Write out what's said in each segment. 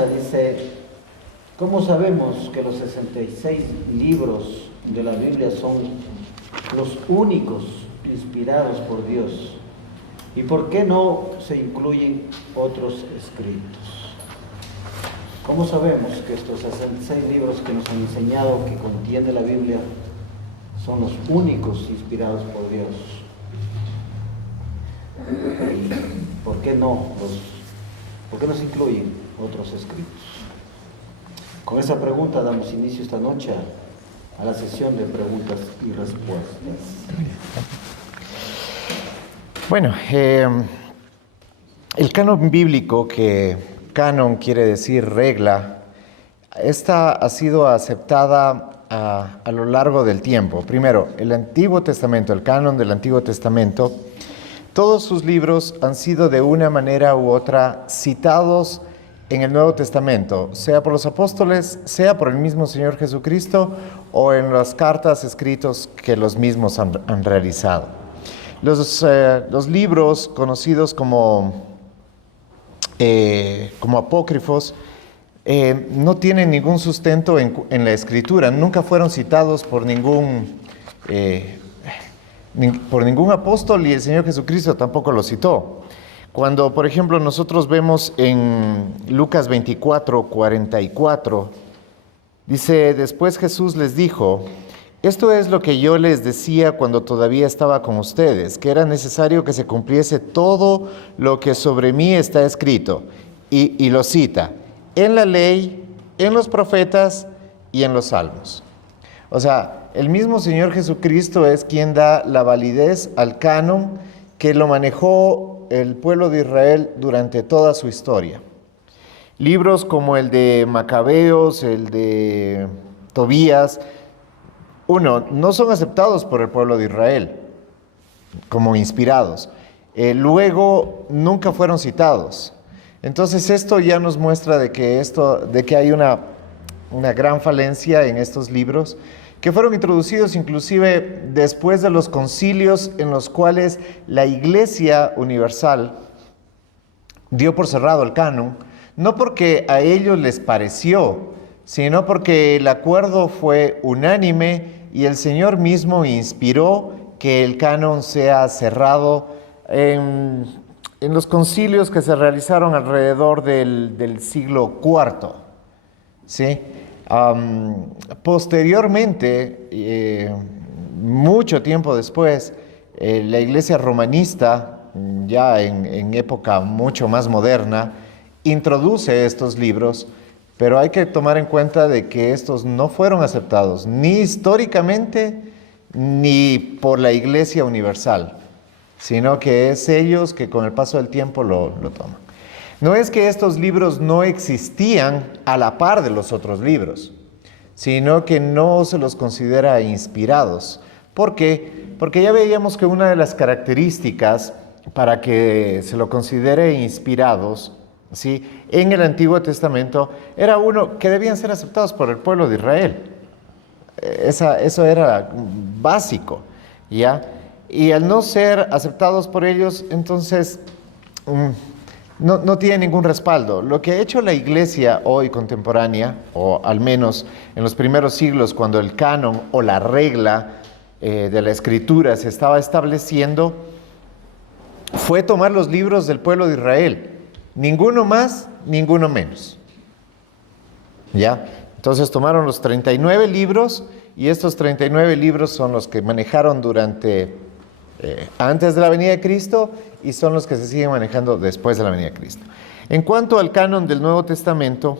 pregunta, dice, ¿cómo sabemos que los 66 libros de la Biblia son los únicos inspirados por Dios? ¿Y por qué no se incluyen otros escritos? ¿Cómo sabemos que estos 66 libros que nos han enseñado que contiene la Biblia son los únicos inspirados por Dios? ¿Y por qué no se incluyen otros escritos? Con esa pregunta damos inicio esta noche a la sesión de preguntas y respuestas. Bueno, el canon bíblico, que canon quiere decir regla, esta ha sido aceptada a lo largo del tiempo. Primero, el Antiguo Testamento, el canon del Antiguo Testamento, todos sus libros han sido de una manera u otra citados en el Nuevo Testamento, sea por los apóstoles, sea por el mismo Señor Jesucristo o en las cartas escritas que los mismos han realizado. Los libros conocidos como apócrifos no tienen ningún sustento en la Escritura, nunca fueron citados por ningún apóstol, y el Señor Jesucristo tampoco los citó. Cuando, por ejemplo, nosotros vemos en Lucas 24, 44, dice, después Jesús les dijo, esto es lo que yo les decía cuando todavía estaba con ustedes, que era necesario que se cumpliese todo lo que sobre mí está escrito. Y lo cita, en la ley, en los profetas y en los salmos. O sea, el mismo Señor Jesucristo es quien da la validez al canon que lo manejó el pueblo de Israel durante toda su historia. Libros como el de Macabeos, el de Tobías, no son aceptados por el pueblo de Israel como inspirados. Luego, nunca fueron citados. Entonces, esto ya nos muestra de que hay una gran falencia en estos libros, que fueron introducidos inclusive después de los concilios en los cuales la Iglesia Universal dio por cerrado el canon, no porque a ellos les pareció, sino porque el acuerdo fue unánime y el Señor mismo inspiró que el canon sea cerrado en los concilios que se realizaron alrededor del siglo IV, ¿sí? Posteriormente, mucho tiempo después, la iglesia romanista, ya en época mucho más moderna, introduce estos libros, pero hay que tomar en cuenta de que estos no fueron aceptados ni históricamente ni por la Iglesia Universal, sino que es ellos que con el paso del tiempo lo toman. No es que estos libros no existían a la par de los otros libros, sino que no se los considera inspirados. ¿Por qué? Porque ya veíamos que una de las características para que se lo considere inspirados, ¿sí?, en el Antiguo Testamento, era que debían ser aceptados por el pueblo de Israel. Eso era básico, ¿ya? Y al no ser aceptados por ellos, entonces no tiene ningún respaldo. Lo que ha hecho la iglesia hoy contemporánea, o al menos en los primeros siglos, cuando el canon o la regla de la escritura se estaba estableciendo, fue tomar los libros del pueblo de Israel. Ninguno más, ninguno menos. ¿Ya? Entonces tomaron los 39 libros, y estos 39 libros son los que manejaron antes de la venida de Cristo, y son los que se siguen manejando después de la venida de Cristo. En cuanto al canon del Nuevo Testamento,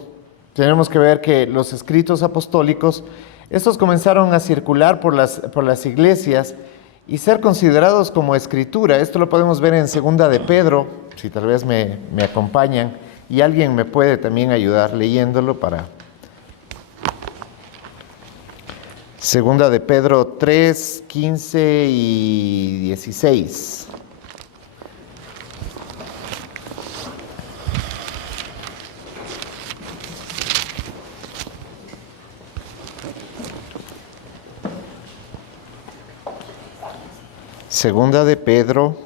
tenemos que ver que los escritos apostólicos, estos comenzaron a circular por las iglesias y ser considerados como escritura. Esto lo podemos ver en Segunda de Pedro, si tal vez me acompañan, y alguien me puede también ayudar leyéndolo para... Segunda de Pedro 3, 15 y 16. Segunda de Pedro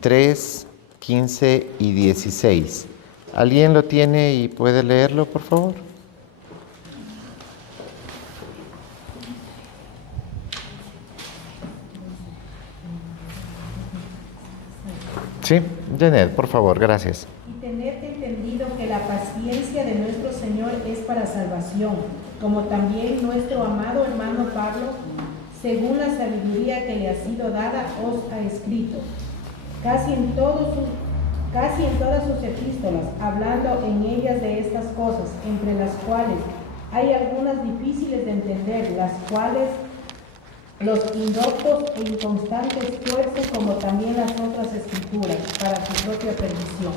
3, 15 y 16. ¿Alguien lo tiene y puede leerlo, por favor? Sí, Janet, por favor, gracias. Y tened entendido que la paciencia de nuestro Señor es para salvación, como también nuestro amado hermano Pablo, según la sabiduría que le ha sido dada, os ha escrito, casi en todas sus epístolas, hablando en ellas de estas cosas, entre las cuales hay algunas difíciles de entender, las cuales los indoctos e inconstantes tuercen, como también las otras escrituras, para su propia perdición.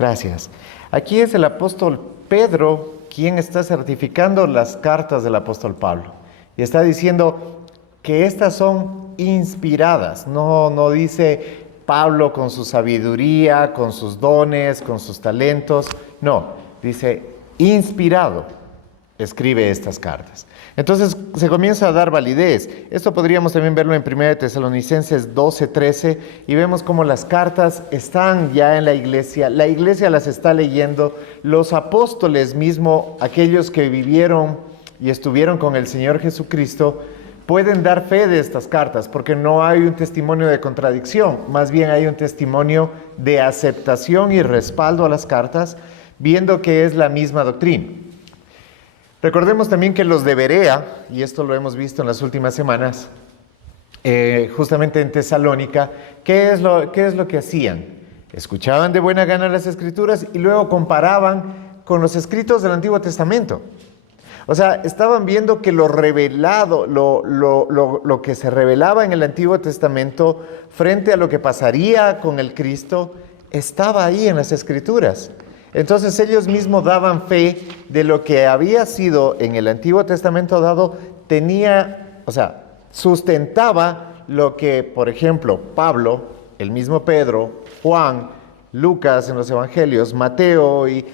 Gracias. Aquí es el apóstol Pedro quien está certificando las cartas del apóstol Pablo. Y está diciendo que estas son inspiradas. No dice Pablo con su sabiduría, con sus dones, con sus talentos. No, dice inspirado escribe estas cartas. Entonces se comienza a dar validez. Esto podríamos también verlo en 1 Tesalonicenses 12:13 y vemos cómo las cartas están ya en la iglesia las está leyendo, los apóstoles mismo, aquellos que vivieron y estuvieron con el Señor Jesucristo, pueden dar fe de estas cartas porque no hay un testimonio de contradicción, más bien hay un testimonio de aceptación y respaldo a las cartas, viendo que es la misma doctrina. Recordemos también que los de Berea, y esto lo hemos visto en las últimas semanas, justamente en Tesalónica, ¿qué es lo que hacían? Escuchaban de buena gana las Escrituras y luego comparaban con los escritos del Antiguo Testamento. O sea, estaban viendo que lo revelado, lo que se revelaba en el Antiguo Testamento frente a lo que pasaría con el Cristo, estaba ahí en las Escrituras. Entonces ellos mismos daban fe de lo que había sido en el Antiguo Testamento dado, sustentaba lo que, por ejemplo, Pablo, el mismo Pedro, Juan, Lucas en los Evangelios, Mateo y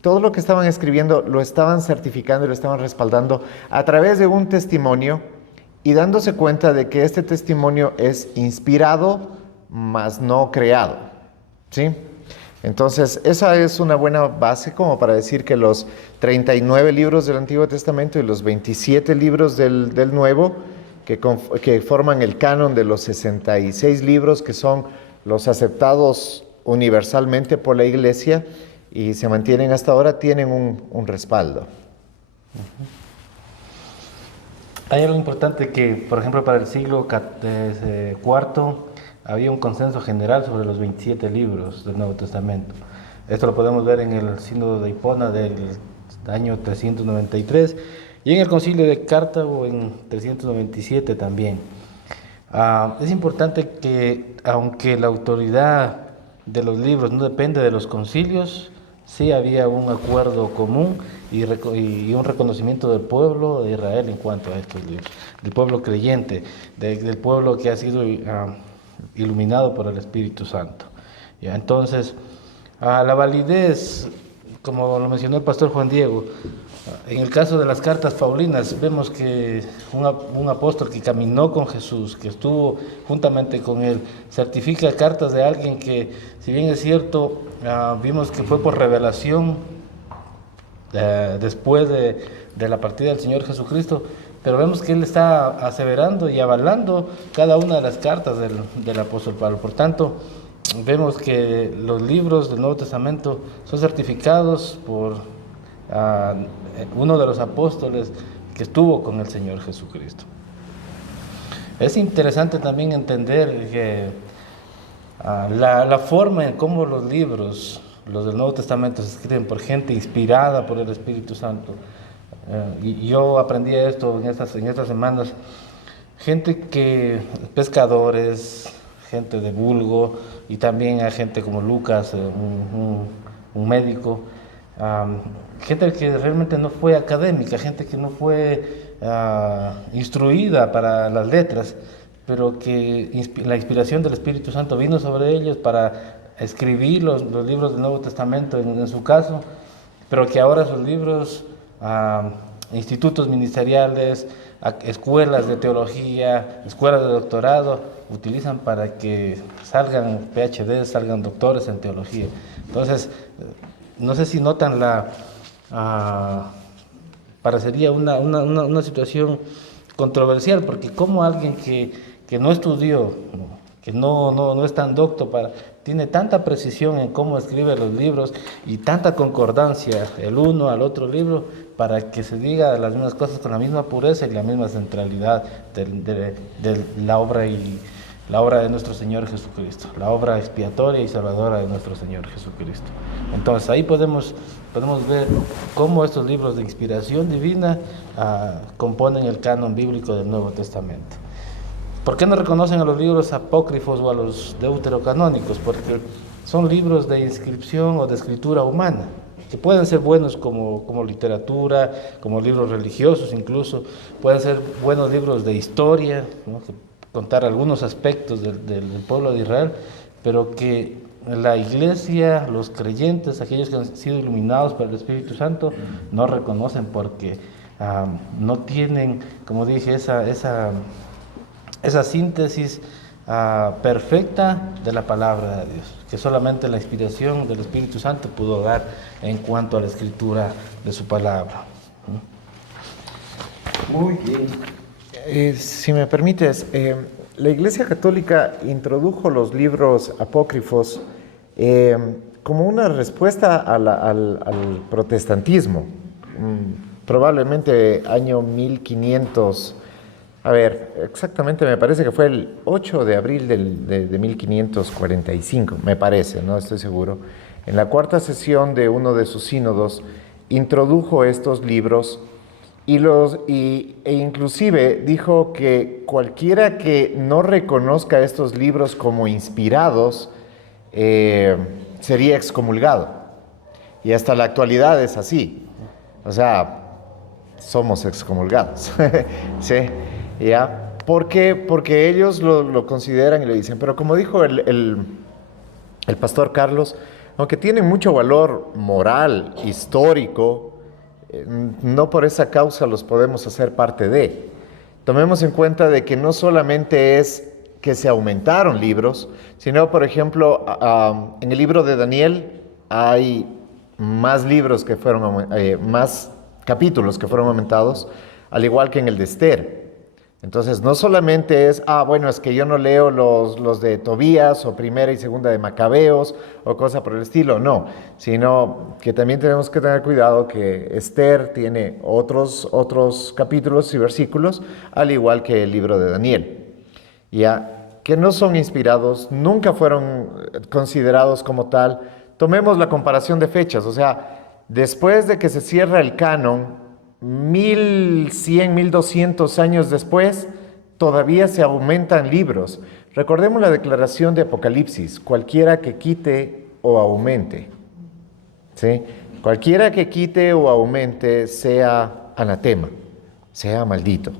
todo lo que estaban escribiendo lo estaban certificando y lo estaban respaldando a través de un testimonio y dándose cuenta de que este testimonio es inspirado, mas no creado, ¿sí? Entonces, esa es una buena base como para decir que los 39 libros del Antiguo Testamento y los 27 libros del Nuevo, que forman el canon de los 66 libros que son los aceptados universalmente por la Iglesia y se mantienen hasta ahora, tienen un respaldo. Hay algo importante que, por ejemplo, para el siglo IV, había un consenso general sobre los 27 libros del Nuevo Testamento. Esto lo podemos ver en el Sínodo de Hipona del año 393 y en el Concilio de Cartago en 397 también. Es importante que, aunque la autoridad de los libros no depende de los concilios, sí había un acuerdo común y un reconocimiento del pueblo de Israel en cuanto a estos libros, del pueblo creyente, del pueblo que ha sido iluminado por el Espíritu Santo. ¿Ya? Entonces, la validez, como lo mencionó el pastor Juan Diego, en el caso de las cartas paulinas, vemos que un apóstol que caminó con Jesús, que estuvo juntamente con él, certifica cartas de alguien que, si bien es cierto, vimos que fue por revelación después de la partida del Señor Jesucristo, pero vemos que él está aseverando y avalando cada una de las cartas del apóstol Pablo. Por tanto, vemos que los libros del Nuevo Testamento son certificados por uno de los apóstoles que estuvo con el Señor Jesucristo. Es interesante también entender que la forma en cómo los libros, los del Nuevo Testamento, se escriben por gente inspirada por el Espíritu Santo. Y yo aprendí esto en estas semanas. Pescadores, gente de vulgo, y también a gente como Lucas, un médico, gente que realmente no fue académica, gente que no fue instruida para las letras, pero que la inspiración del Espíritu Santo vino sobre ellos para escribir los libros del Nuevo Testamento en su caso, pero que ahora sus libros institutos ministeriales, escuelas de teología, escuelas de doctorado, utilizan para que salgan PhD, salgan doctores en teología. Entonces, no sé si notan parecería una situación controversial, porque como alguien que no estudió, que no es tan docto, tiene tanta precisión en cómo escribe los libros y tanta concordancia el uno al otro libro para que se diga las mismas cosas con la misma pureza y la misma centralidad de la obra de nuestro Señor Jesucristo, la obra expiatoria y salvadora de nuestro Señor Jesucristo. Entonces ahí podemos ver cómo estos libros de inspiración divina componen el canon bíblico del Nuevo Testamento. ¿Por qué no reconocen a los libros apócrifos o a los deuterocanónicos? Porque son libros de inscripción o de escritura humana, que pueden ser buenos como literatura, como libros religiosos incluso, pueden ser buenos libros de historia, ¿no? Que contar algunos aspectos del pueblo de Israel, pero que la iglesia, los creyentes, aquellos que han sido iluminados por el Espíritu Santo, no reconocen porque no tienen, como dije, esa síntesis perfecta de la palabra de Dios, que solamente la inspiración del Espíritu Santo pudo dar en cuanto a la escritura de su palabra. Muy bien. Si me permites, la Iglesia Católica introdujo los libros apócrifos como una respuesta al protestantismo, probablemente año 1500. A ver, exactamente me parece que fue el 8 de abril de 1545, me parece, no estoy seguro. En la cuarta sesión de uno de sus sínodos introdujo estos libros e inclusive dijo que cualquiera que no reconozca estos libros como inspirados sería excomulgado. Y hasta la actualidad es así. O sea, somos excomulgados. ¿Sí? ¿Ya? ¿Por qué? Porque ellos lo consideran y lo dicen. Pero como dijo el pastor Carlos, aunque tienen mucho valor moral, histórico, no por esa causa los podemos hacer parte de. Tomemos en cuenta de que no solamente es que se aumentaron libros, sino, por ejemplo, en el libro de Daniel hay más libros que fueron, más capítulos que fueron aumentados, al igual que en el de Esther. Entonces, no solamente es, bueno, es que yo no leo los de Tobías o primera y segunda de Macabeos o cosa por el estilo, no, sino que también tenemos que tener cuidado que Esther tiene otros capítulos y versículos, al igual que el libro de Daniel, ya que no son inspirados, nunca fueron considerados como tal. Tomemos la comparación de fechas, o sea, después de que se cierra el canon, 1100, 1200 años después, todavía se aumentan libros. Recordemos la declaración de Apocalipsis: cualquiera que quite o aumente, ¿sí? Cualquiera que quite o aumente sea anatema, sea maldito,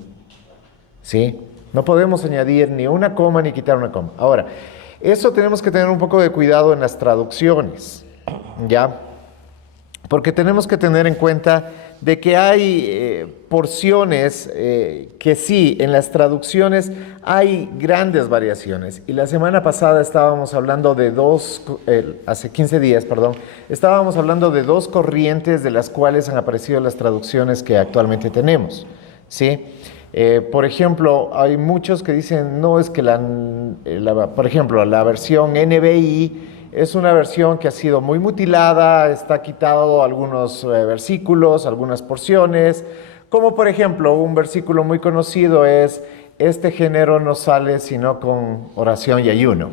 ¿sí? No podemos añadir ni una coma ni quitar una coma. Ahora, eso tenemos que tener un poco de cuidado en las traducciones, ¿ya? Porque tenemos que tener en cuenta de que hay porciones que sí, en las traducciones hay grandes variaciones. Y la semana pasada estábamos hablando de hace 15 días, estábamos hablando de dos corrientes de las cuales han aparecido las traducciones que actualmente tenemos, ¿sí? Por ejemplo, hay muchos que dicen, no, es que por ejemplo, la versión NBI es una versión que ha sido muy mutilada, está quitado algunos versículos, algunas porciones, como por ejemplo un versículo muy conocido es: este género no sale sino con oración y ayuno,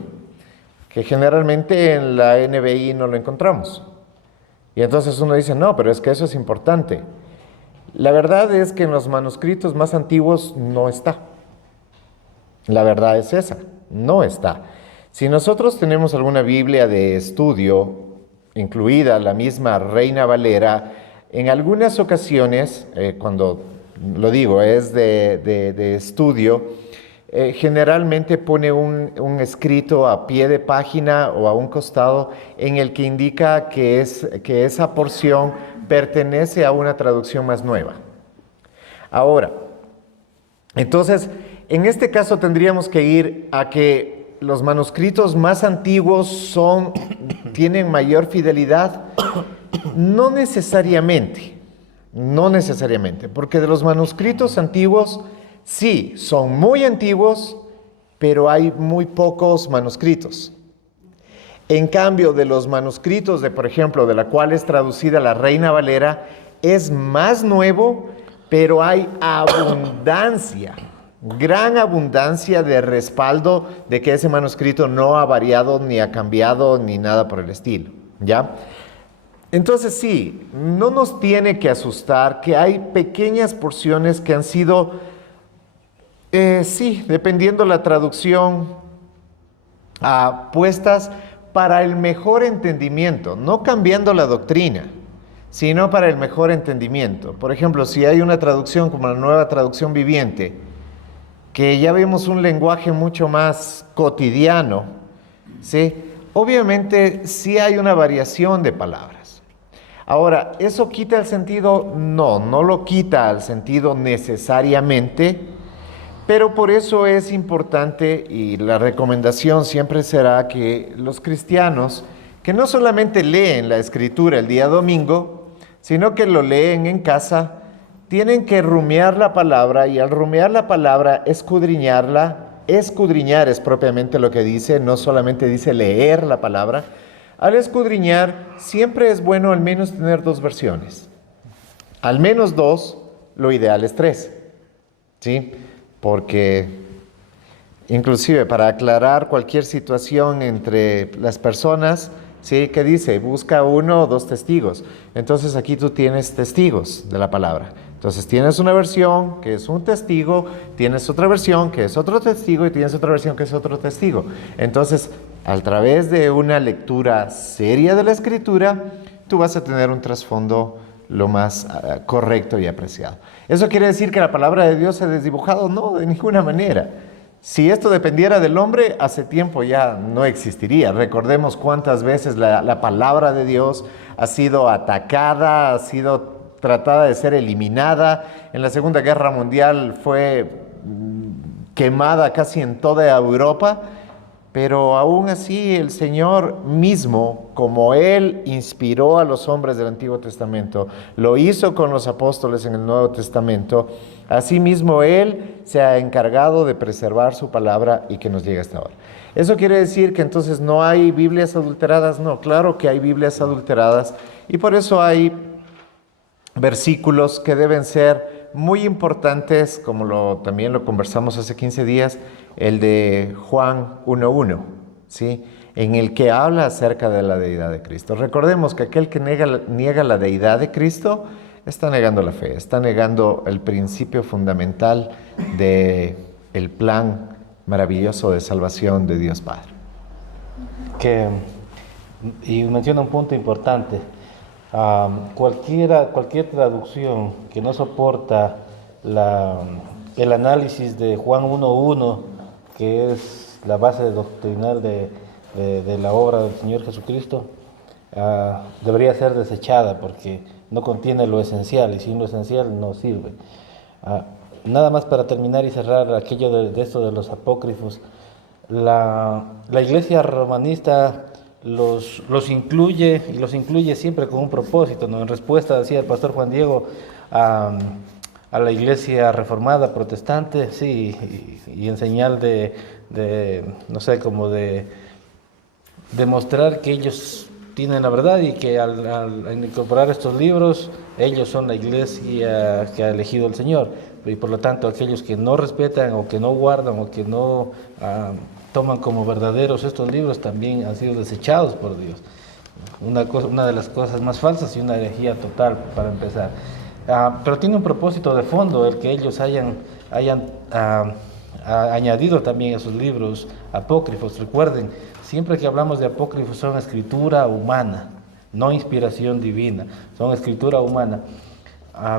que generalmente en la NBI no lo encontramos. Y entonces uno dice, no, pero es que eso es importante. La verdad es que en los manuscritos más antiguos no está. La verdad es esa, no está. Si nosotros tenemos alguna Biblia de estudio, incluida la misma Reina Valera, en algunas ocasiones, cuando lo digo, es de estudio, generalmente pone un escrito a pie de página o a un costado en el que indica que esa porción pertenece a una traducción más nueva, Ahora, entonces, en este caso tendríamos que ir a que los manuscritos más antiguos tienen mayor fidelidad. No necesariamente, porque de los manuscritos antiguos, sí, son muy antiguos, pero hay muy pocos manuscritos. En cambio, de los manuscritos por ejemplo, de la cual es traducida la Reina Valera, es más nuevo, pero hay abundancia, gran abundancia de respaldo de que ese manuscrito no ha variado, ni ha cambiado, ni nada por el estilo, ¿ya? Entonces sí, no nos tiene que asustar que hay pequeñas porciones que han sido, dependiendo la traducción, puestas para el mejor entendimiento, no cambiando la doctrina, sino para el mejor entendimiento. Por ejemplo, si hay una traducción como la Nueva Traducción Viviente, que ya vemos un lenguaje mucho más cotidiano, ¿sí? Obviamente sí hay una variación de palabras. Ahora, ¿eso quita el sentido? No, no lo quita el sentido necesariamente, pero por eso es importante, y la recomendación siempre será que los cristianos, que no solamente leen la Escritura el día domingo, sino que lo leen en casa, tienen que rumiar la palabra, y al rumiar la palabra, escudriñarla. Escudriñar es propiamente lo que dice, no solamente dice leer la palabra. Al escudriñar, siempre es bueno al menos tener 2 versiones. Al menos 2, lo ideal es 3, ¿sí? Porque inclusive para aclarar cualquier situación entre las personas, ¿sí? ¿Qué dice? Busca 1 o 2 testigos. Entonces aquí tú tienes testigos de la palabra. Entonces tienes una versión que es un testigo, tienes otra versión que es otro testigo y tienes otra versión que es otro testigo. Entonces, a través de una lectura seria de la Escritura, tú vas a tener un trasfondo lo más correcto y apreciado. ¿Eso quiere decir que la palabra de Dios se ha desdibujado? No, de ninguna manera. Si esto dependiera del hombre, hace tiempo ya no existiría. Recordemos cuántas veces la palabra de Dios ha sido atacada, ha sido tratada de ser eliminada. En la Segunda Guerra Mundial fue quemada casi en toda Europa, pero aún así el Señor mismo, como Él inspiró a los hombres del Antiguo Testamento, lo hizo con los apóstoles en el Nuevo Testamento, asimismo Él se ha encargado de preservar su palabra y que nos llegue hasta ahora. ¿Eso quiere decir que entonces no hay Biblias adulteradas? No, claro que hay Biblias adulteradas, y por eso hay versículos que deben ser muy importantes, como también lo conversamos hace 15 días, el de Juan 1:1, ¿sí? En el que habla acerca de la deidad de Cristo. Recordemos que aquel que niega la deidad de Cristo está negando la fe, está negando el principio fundamental del plan maravilloso de salvación de Dios Padre. Y menciona un punto importante. Cualquier traducción que no soporta el análisis de Juan 1:1, que es la base doctrinal de la obra del Señor Jesucristo, debería ser desechada porque no contiene lo esencial, y sin lo esencial no sirve. Nada más para terminar y cerrar aquello de esto de los apócrifos. La iglesia romanista los incluye, y los incluye siempre con un propósito, ¿no? En respuesta, decía el pastor Juan Diego, a la iglesia reformada protestante, sí, y en señal no sé, como de demostrar que ellos tienen la verdad, y que al incorporar estos libros, ellos son la iglesia que ha elegido el Señor, y por lo tanto aquellos que no respetan o que no guardan o que no toman como verdaderos estos libros también han sido desechados por Dios. Una de las cosas más falsas y una herejía total, para empezar. Pero tiene un propósito de fondo el que ellos hayan añadido también esos libros apócrifos. Recuerden, siempre que hablamos de apócrifos son escritura humana, no inspiración divina, son escritura humana.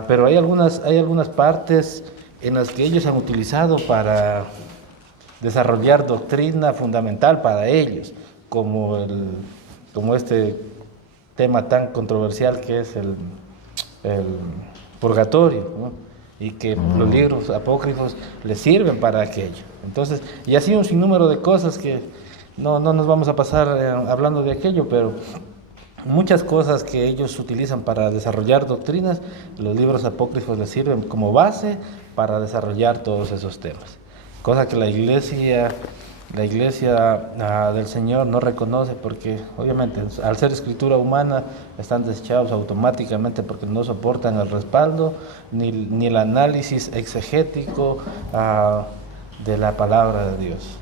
Pero hay algunas partes en las que ellos han utilizado para desarrollar doctrina fundamental para ellos, como este tema tan controversial que es el purgatorio, ¿no? y que los libros apócrifos les sirven para aquello. Entonces, y así un sinnúmero de cosas que no nos vamos a pasar hablando de aquello, pero muchas cosas que ellos utilizan para desarrollar doctrinas, los libros apócrifos les sirven como base para desarrollar todos esos temas. Cosa que la iglesia del Señor no reconoce, porque obviamente al ser escritura humana están desechados automáticamente porque no soportan el respaldo ni el análisis exegético de la palabra de Dios.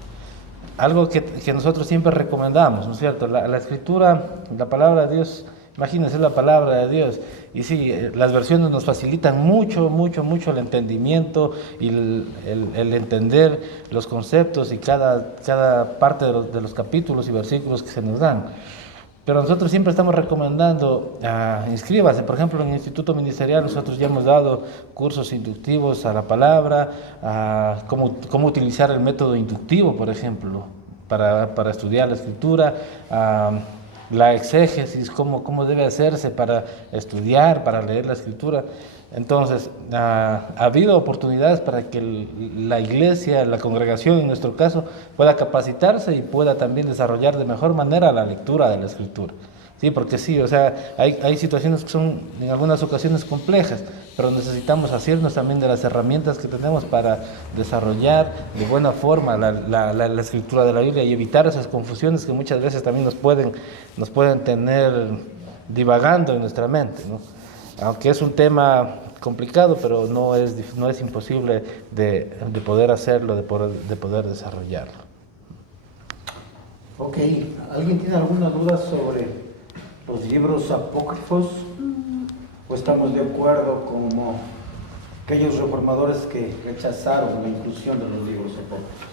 Algo que nosotros siempre recomendamos, ¿no es cierto? La escritura, la palabra de Dios, imagínense, la palabra de Dios. Y sí, las versiones nos facilitan mucho el entendimiento y el entender los conceptos y cada parte de los capítulos y versículos que se nos dan. Pero nosotros siempre estamos recomendando, inscríbase, por ejemplo, en el Instituto Ministerial nosotros ya hemos dado cursos inductivos a la palabra, cómo utilizar el método inductivo, por ejemplo, para estudiar la escritura, la exégesis, cómo debe hacerse para estudiar, para leer la escritura. Entonces, ha habido oportunidades para que la iglesia, la congregación en nuestro caso, pueda capacitarse y pueda también desarrollar de mejor manera la lectura de la escritura. Sí, porque sí, o sea, hay situaciones que son en algunas ocasiones complejas, pero necesitamos asirnos también de las herramientas que tenemos para desarrollar de buena forma la escritura de la Biblia y evitar esas confusiones que muchas veces también nos pueden tener divagando en nuestra mente, ¿no? Aunque es un tema complicado, pero no es imposible de poder hacerlo, de poder desarrollarlo. Ok, ¿alguien tiene alguna duda sobre los libros apócrifos? ¿O estamos de acuerdo como aquellos reformadores que rechazaron la inclusión de los libros apócrifos?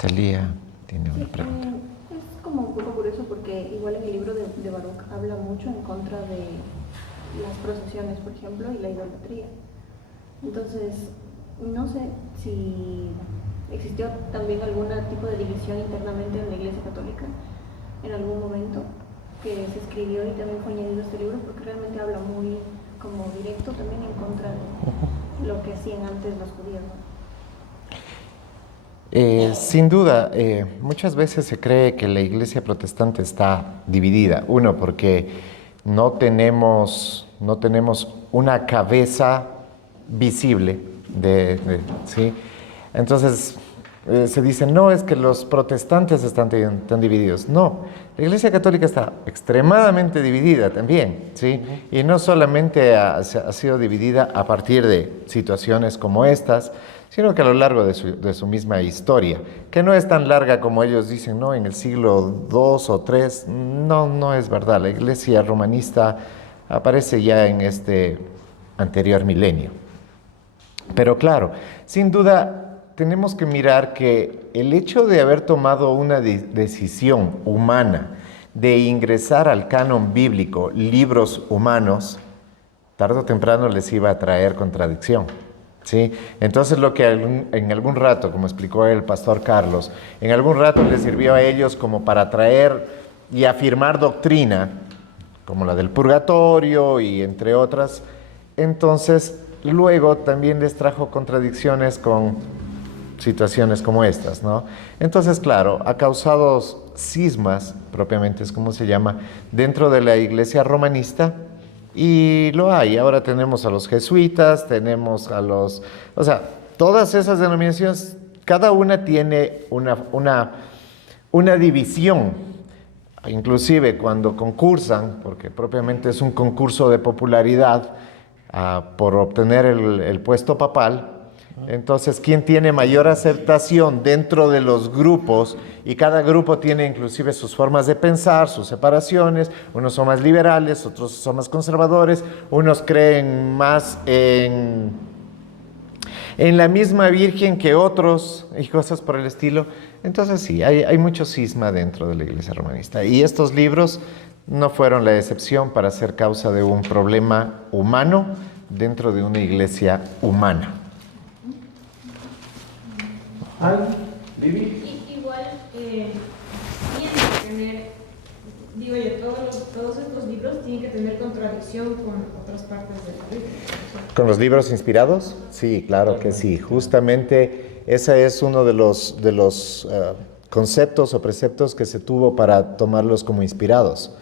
Talía tiene una pregunta. Es como un poco curioso porque igual en el libro de Baruch habla mucho en contra de las procesiones, por ejemplo, y la idolatría. Entonces, no sé si existió también algún tipo de división internamente en la Iglesia Católica en algún momento que se escribió y también fue añadido este libro, porque realmente habla muy como directo también en contra de lo que hacían antes los judíos, ¿no? Sin duda, muchas veces se cree que la iglesia protestante está dividida. Uno, porque no tenemos una cabeza visible ¿sí? Entonces se dice, no, es que los protestantes están divididos. No, la Iglesia Católica está extremadamente dividida también, ¿sí? Y no solamente ha sido dividida a partir de situaciones como estas, sino que a lo largo de su misma historia, que no es tan larga como ellos dicen, ¿no? En el siglo II o III, no es verdad. La Iglesia romanista aparece ya en este anterior milenio. Pero claro, sin duda tenemos que mirar que el hecho de haber tomado una decisión humana de ingresar al canon bíblico libros humanos, tarde o temprano les iba a traer contradicción. ¿Sí? Entonces lo que en algún rato, como explicó el pastor Carlos, en algún rato les sirvió a ellos como para traer y afirmar doctrina, como la del purgatorio y entre otras, entonces luego también les trajo contradicciones con situaciones como estas, ¿no? Entonces, claro, ha causado cismas, propiamente es como se llama, dentro de la iglesia romanista. Y lo hay, ahora tenemos a los jesuitas, tenemos a los... O sea, todas esas denominaciones, cada una tiene una división. Inclusive cuando concursan, porque propiamente es un concurso de popularidad por obtener el puesto papal, entonces, ¿quién tiene mayor aceptación dentro de los grupos? Y cada grupo tiene inclusive sus formas de pensar, sus separaciones. Unos son más liberales, otros son más conservadores. Unos creen más en la misma Virgen que otros y cosas por el estilo. Entonces sí, hay mucho cisma dentro de la iglesia romanista. Y estos libros no fueron la excepción para ser causa de un problema humano dentro de una iglesia humana. Vivi. Igual tiene que tener Digo yo, todos estos libros tienen que tener contradicción con otras partes de la Biblia. ¿Con los libros inspirados? Sí, claro que sí. Justamente ese es uno de los conceptos o preceptos que se tuvo para tomarlos como inspirados,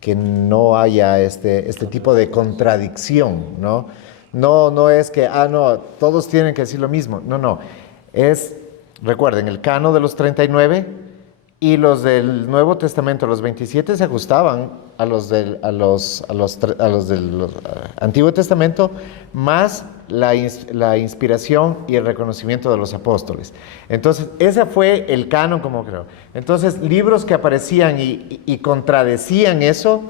que no haya este tipo de contradicción, ¿no? No es que, no, todos tienen que decir lo mismo. No. Recuerden, el canon de los 39 y los del Nuevo Testamento, los 27, se ajustaban a los del Antiguo Testamento, más la inspiración y el reconocimiento de los apóstoles. Entonces, ese fue el canon, como creo. Entonces, libros que aparecían y contradecían eso,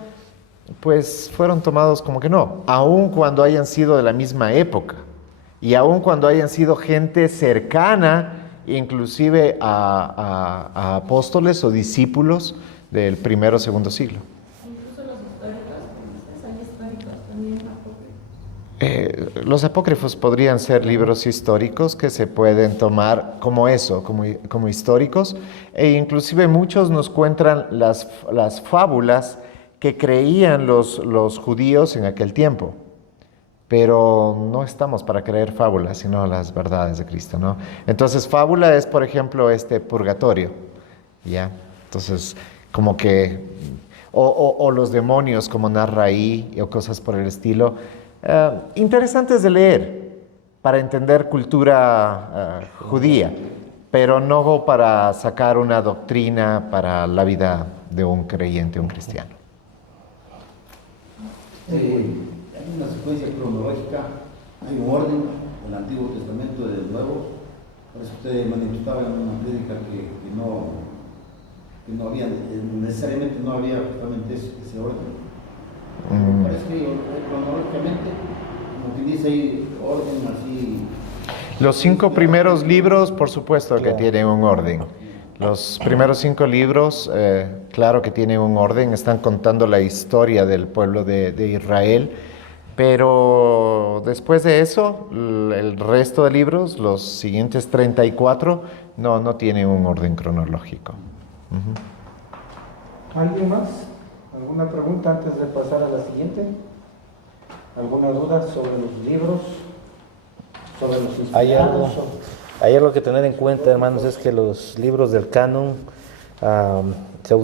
pues fueron tomados como que no, aun cuando hayan sido de la misma época y aun cuando hayan sido gente cercana, inclusive a apóstoles o discípulos del primero o segundo siglo. Incluso los históricos, son históricos también apócrifos. Los apócrifos podrían ser libros históricos que se pueden tomar como eso, como históricos, e inclusive muchos nos cuentan las fábulas que creían los judíos en aquel tiempo. Pero no estamos para creer fábulas, sino las verdades de Cristo, ¿no? Entonces, fábula es, por ejemplo, purgatorio, ¿ya? Entonces, como que, o los demonios, como narra ahí, o cosas por el estilo, interesantes de leer, para entender cultura judía, pero no para sacar una doctrina para la vida de un creyente, un cristiano. Hay una secuencia cronológica, hay un orden del Antiguo Testamento y del Nuevo. Por eso usted manifestaba en una prédica que no había, necesariamente no había justamente ese orden. Parece que cronológicamente, como que dice ahí, orden así. Los 5 primeros libros, por supuesto que tienen un orden. Los primeros 5 libros, claro que tienen un orden, están contando la historia del pueblo de Israel, pero después de eso, el resto de libros, los siguientes 34, no tienen un orden cronológico. ¿Alguien más? ¿Alguna pregunta antes de pasar a la siguiente? ¿Alguna duda sobre los libros? ¿Sobre los inspirados? Hay algo que tener en cuenta, hermanos, es que los libros del canon se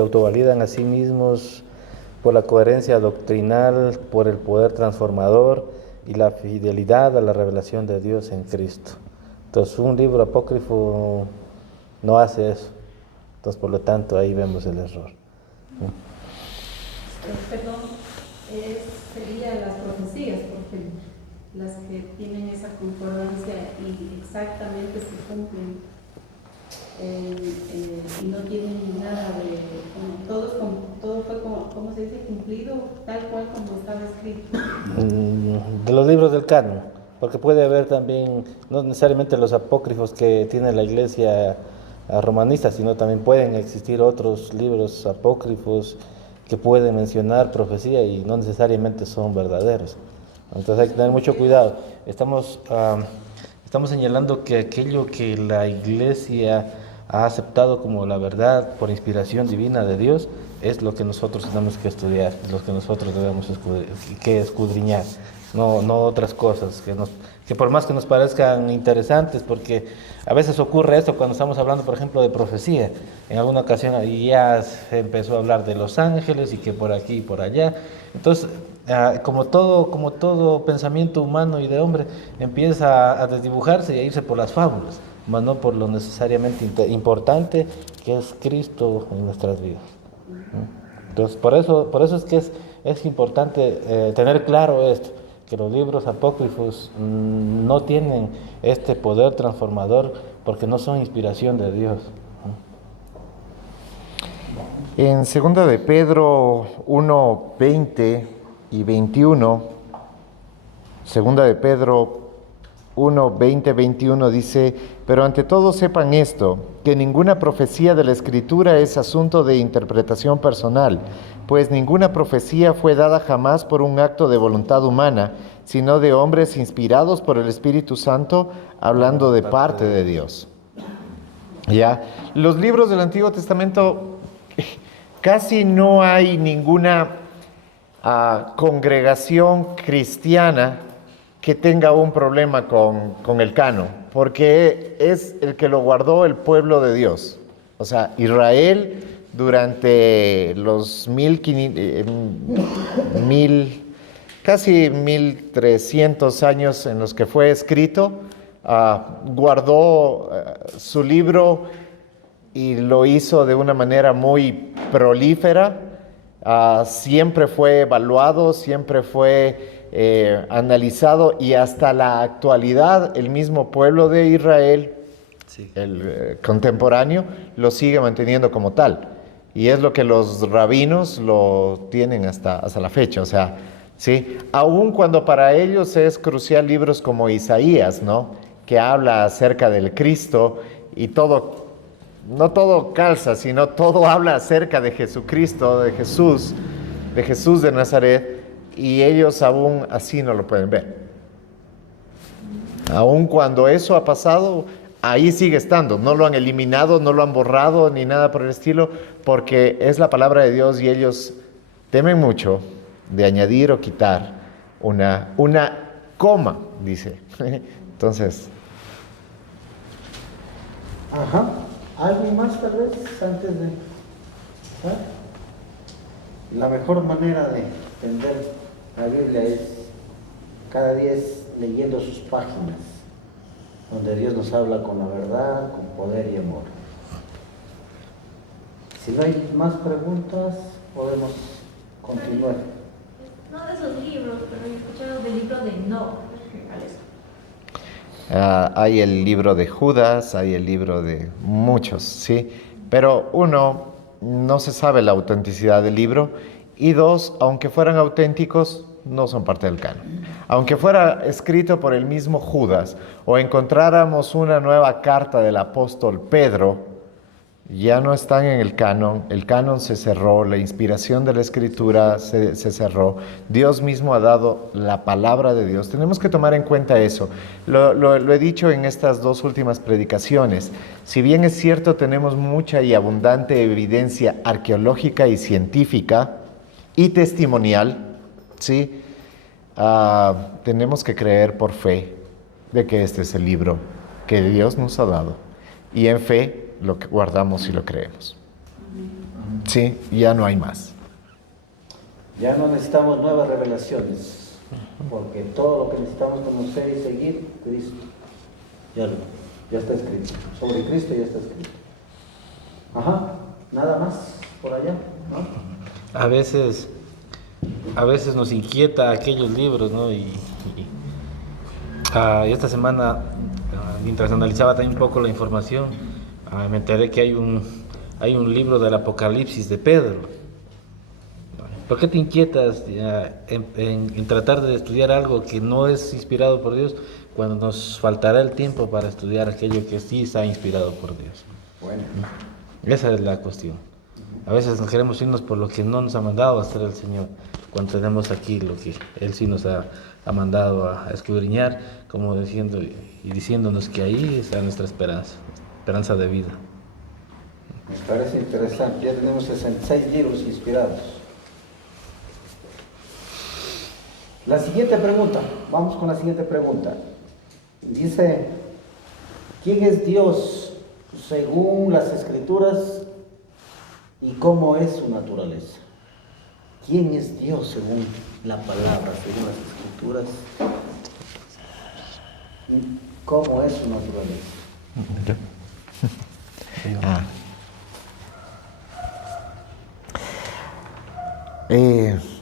autovalidan a sí mismos por la coherencia doctrinal, por el poder transformador y la fidelidad a la revelación de Dios en Cristo. Entonces, un libro apócrifo no hace eso. Entonces, por lo tanto, ahí vemos el error. Perdón, serían las profecías, porque las que tienen esa concordancia y exactamente se cumplen y no tienen nada de todo fue como se dice, cumplido tal cual como estaba escrito. De los libros del canon, porque puede haber también, no necesariamente los apócrifos que tiene la iglesia romanista, sino también pueden existir otros libros apócrifos que pueden mencionar profecía y no necesariamente son verdaderos. Entonces hay que tener mucho cuidado. Estamos señalando que aquello que la iglesia ha aceptado como la verdad por inspiración divina de Dios es lo que nosotros tenemos que estudiar, lo que nosotros debemos escudriñar, no otras cosas que por más que nos parezcan interesantes, porque a veces ocurre esto cuando estamos hablando, por ejemplo, de profecía. En alguna ocasión ya se empezó a hablar de los ángeles y que por aquí y por allá. Entonces, como todo pensamiento humano y de hombre, empieza a desdibujarse y a irse por las fábulas, más no por lo necesariamente importante que es Cristo en nuestras vidas. Entonces, por eso es que es importante tener claro esto, que los libros apócrifos no tienen este poder transformador porque no son inspiración de Dios. En 2 de Pedro 1, 20 y 21, 2 de Pedro 1, 20, 21 dice: pero ante todo sepan esto, que ninguna profecía de la Escritura es asunto de interpretación personal, pues ninguna profecía fue dada jamás por un acto de voluntad humana, sino de hombres inspirados por el Espíritu Santo, hablando de parte de Dios. ¿Ya? Los libros del Antiguo Testamento casi no hay ninguna congregación cristiana que tenga un problema con el canon, porque es el que lo guardó el pueblo de Dios. O sea, Israel durante los casi 1300 años en los que fue escrito, guardó su libro y lo hizo de una manera muy prolífera. Siempre fue evaluado, siempre fue analizado, y hasta la actualidad el mismo pueblo de Israel, sí, el contemporáneo, lo sigue manteniendo como tal. Y es lo que los rabinos lo tienen hasta la fecha. O sea, ¿sí? Aun cuando para ellos es crucial libros como Isaías, ¿no?, que habla acerca del Cristo, y todo, no todo calza, sino todo habla acerca de Jesucristo, de Jesús de Nazaret, y ellos aún así no lo pueden ver. Aun cuando eso ha pasado, ahí sigue estando. No lo han eliminado, no lo han borrado, ni nada por el estilo, porque es la palabra de Dios, y ellos temen mucho de añadir o quitar una coma, dice. Entonces... Ajá. ¿Algo más tal vez antes de...? La mejor manera de entender la Biblia es cada día leyendo sus páginas, donde Dios nos habla con la verdad, con poder y amor. Si no hay más preguntas, podemos continuar. No de esos libros, pero he escuchado del libro de No. ¿Cuál es? Hay el libro de Judas, hay el libro de muchos, ¿sí? Pero uno, no se sabe la autenticidad del libro, y dos, aunque fueran auténticos, no son parte del canon. Aunque fuera escrito por el mismo Judas, o encontráramos una nueva carta del apóstol Pedro, ya no están en el canon se cerró, la inspiración de la Escritura se cerró, Dios mismo ha dado la palabra de Dios. Tenemos que tomar en cuenta eso. Lo he dicho en estas dos últimas predicaciones. Si bien es cierto, tenemos mucha y abundante evidencia arqueológica y científica y testimonial, ¿sí? Tenemos que creer por fe de que este es el libro que Dios nos ha dado, y en fe lo que guardamos y lo creemos. Sí, ya no hay más. Ya no necesitamos nuevas revelaciones, porque todo lo que necesitamos conocer y seguir, Cristo, ya está escrito. Sobre Cristo ya está escrito. Ajá, nada más por allá, ¿no? A veces nos inquieta aquellos libros, ¿no? Y esta semana, mientras analizaba también un poco la información, me enteré que hay un libro del Apocalipsis de Pedro. ¿Por qué te inquietas en tratar de estudiar algo que no es inspirado por Dios, cuando nos faltará el tiempo para estudiar aquello que sí está inspirado por Dios? Bueno. Esa es la cuestión. A veces nos queremos irnos por lo que no nos ha mandado a hacer el Señor, cuando tenemos aquí lo que Él sí nos ha mandado a escudriñar, como diciendo y diciéndonos que ahí está nuestra esperanza de vida. Me parece interesante. Ya tenemos 66 libros inspirados. La siguiente pregunta. Vamos con la siguiente pregunta. Dice, ¿quién es Dios según las Escrituras y cómo es su naturaleza? ¿Quién es Dios según la palabra, según las Escrituras? ¿Y cómo es su naturaleza?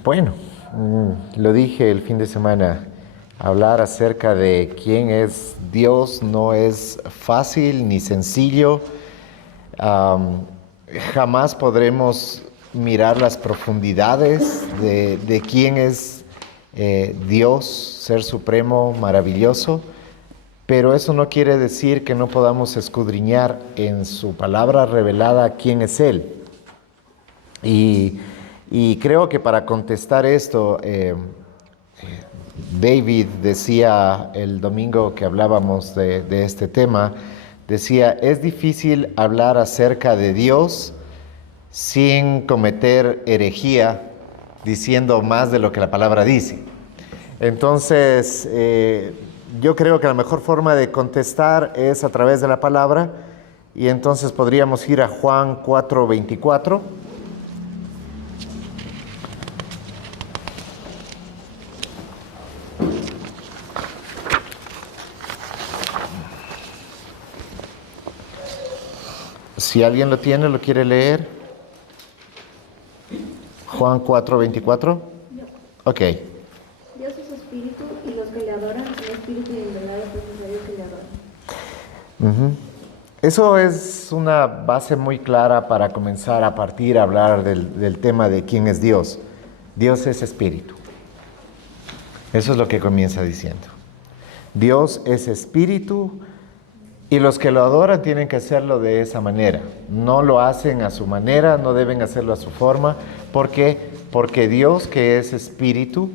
Bueno, lo dije el fin de semana, hablar acerca de quién es Dios no es fácil ni sencillo. Jamás podremos mirar las profundidades de quién es Dios, Ser Supremo, maravilloso. Pero eso no quiere decir que no podamos escudriñar en su palabra revelada quién es Él. Y creo que para contestar esto, David decía el domingo que hablábamos de este tema, decía, es difícil hablar acerca de Dios sin cometer herejía diciendo más de lo que la palabra dice. Entonces, yo creo que la mejor forma de contestar es a través de la palabra, y entonces podríamos ir a Juan 4:24. Si alguien lo tiene, lo quiere leer. Juan 4:24. Ok. Dios es espíritu y los que le adoran en espíritu y en verdad es necesario que le adoren. Eso es una base muy clara para comenzar a partir a hablar del tema de quién es Dios. Dios es espíritu. Eso es lo que comienza diciendo. Dios es espíritu y los que lo adoran tienen que hacerlo de esa manera. No lo hacen a su manera, no deben hacerlo a su forma. ¿Por qué? Porque Dios, que es espíritu,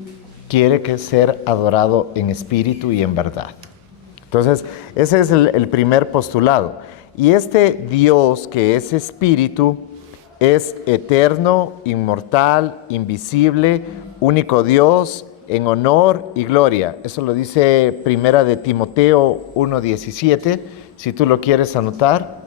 quiere que ser adorado en espíritu y en verdad. Entonces, ese es el primer postulado. Y este Dios, que es espíritu, es eterno, inmortal, invisible, único Dios, en honor y gloria. Eso lo dice Primera de Timoteo 1:17. Si tú lo quieres anotar,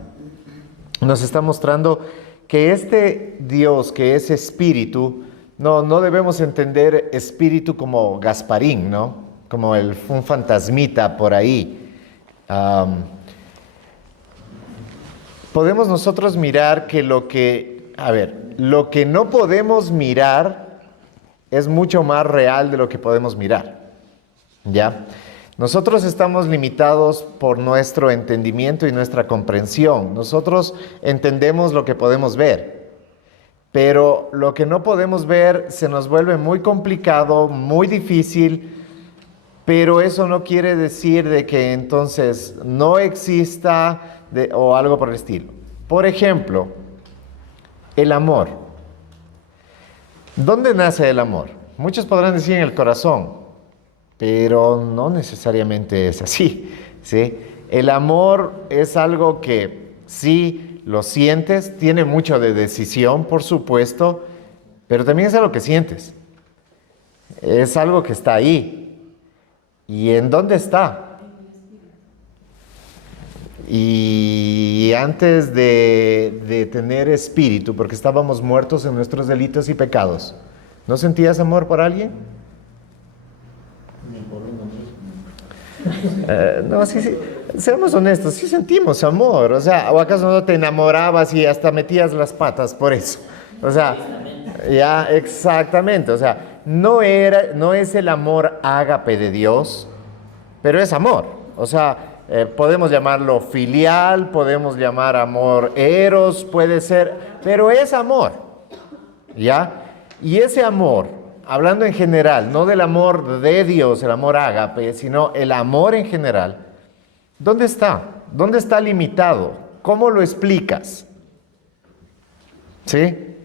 nos está mostrando que este Dios, que es espíritu, no debemos entender espíritu como Gasparín, ¿no? Como un fantasmita por ahí. Podemos nosotros mirar que lo que no podemos mirar es mucho más real de lo que podemos mirar, ¿ya? Nosotros estamos limitados por nuestro entendimiento y nuestra comprensión. Nosotros entendemos lo que podemos ver, pero lo que no podemos ver se nos vuelve muy complicado, muy difícil, pero eso no quiere decir de que entonces no exista o algo por el estilo. Por ejemplo, el amor. ¿Dónde nace el amor? Muchos podrán decir en el corazón, pero no necesariamente es así, ¿sí? El amor es algo que sí lo sientes, tiene mucho de decisión, por supuesto, pero también es algo que sientes. Es algo que está ahí. ¿Y en dónde está? Y antes de tener espíritu, porque estábamos muertos en nuestros delitos y pecados, ¿no sentías amor por alguien? No, sí, seamos honestos, sí sentimos amor, o sea, ¿o acaso no te enamorabas y hasta metías las patas por eso? O sea, ya, exactamente, o sea, no es el amor ágape de Dios, pero es amor, o sea, podemos llamarlo filial, podemos llamar amor eros, puede ser, pero es amor, ¿ya? Y ese amor, hablando en general, no del amor de Dios, el amor ágape, sino el amor en general, ¿dónde está? ¿Dónde está limitado? ¿Cómo lo explicas? ¿Sí?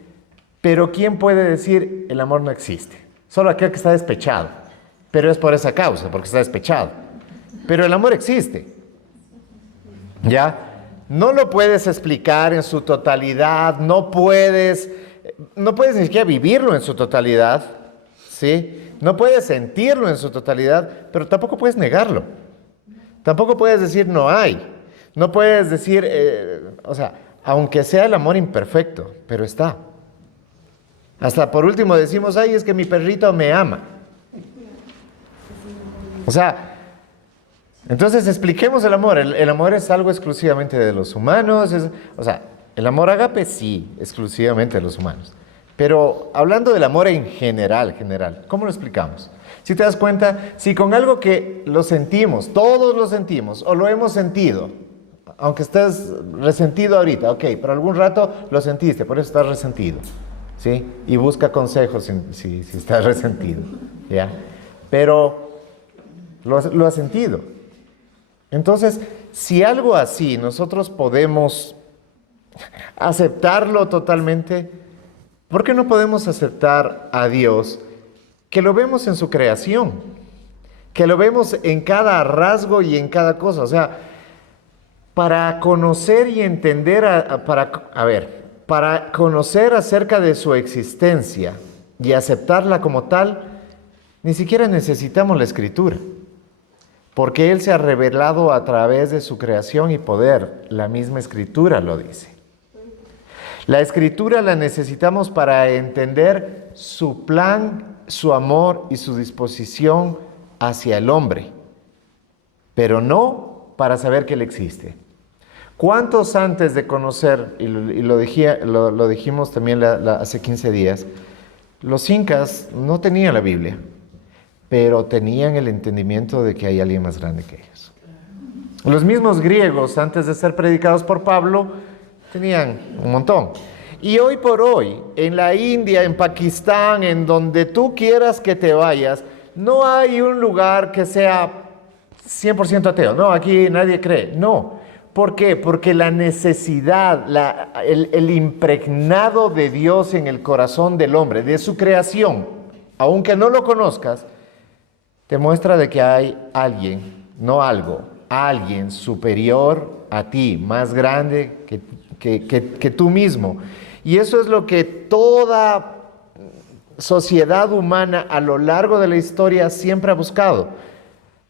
Pero ¿quién puede decir el amor no existe? Solo aquel que está despechado, pero es por esa causa, porque está despechado. Pero el amor existe, ¿ya? No lo puedes explicar en su totalidad, no puedes ni siquiera vivirlo en su totalidad, ¿sí? No puedes sentirlo en su totalidad, pero tampoco puedes negarlo. Tampoco puedes decir no hay. No puedes decir, o sea, aunque sea el amor imperfecto, pero está. Hasta por último decimos, ay, es que mi perrito me ama. O sea, entonces expliquemos el amor. El amor es algo exclusivamente de los humanos. O sea, el amor ágape sí, exclusivamente de los humanos. Pero hablando del amor en general, ¿cómo lo explicamos? Si te das cuenta, si con algo que lo sentimos, todos lo sentimos, o lo hemos sentido, aunque estés resentido ahorita, ok, pero algún rato lo sentiste, por eso estás resentido, ¿sí? Y busca consejos si estás resentido, ¿ya? Pero lo has sentido. Entonces, si algo así nosotros podemos aceptarlo totalmente, ¿por qué no podemos aceptar a Dios que lo vemos en su creación? Que lo vemos en cada rasgo y en cada para conocer y entender, para conocer acerca de su existencia y aceptarla como tal, ni siquiera necesitamos la Escritura, porque Él se ha revelado a través de su creación y poder. La misma Escritura lo dice. La Escritura la necesitamos para entender su plan, su amor y su disposición hacia el hombre, pero no para saber que Él existe. ¿Cuántos antes de conocer, y lo dijimos también hace 15 días, los incas no tenían la Biblia, pero tenían el entendimiento de que hay alguien más grande que ellos? Los mismos griegos, antes de ser predicados por Pablo, tenían un montón. Y hoy por hoy, en la India, en Pakistán, en donde tú quieras que te vayas, no hay un lugar que sea 100% ateo. No, aquí nadie cree. No. ¿Por qué? Porque la necesidad, el impregnado de Dios en el corazón del hombre, de su creación, aunque no lo conozcas, te muestra de que hay alguien, no algo, alguien superior a ti, más grande que tú mismo. Y eso es lo que toda sociedad humana a lo largo de la historia siempre ha buscado.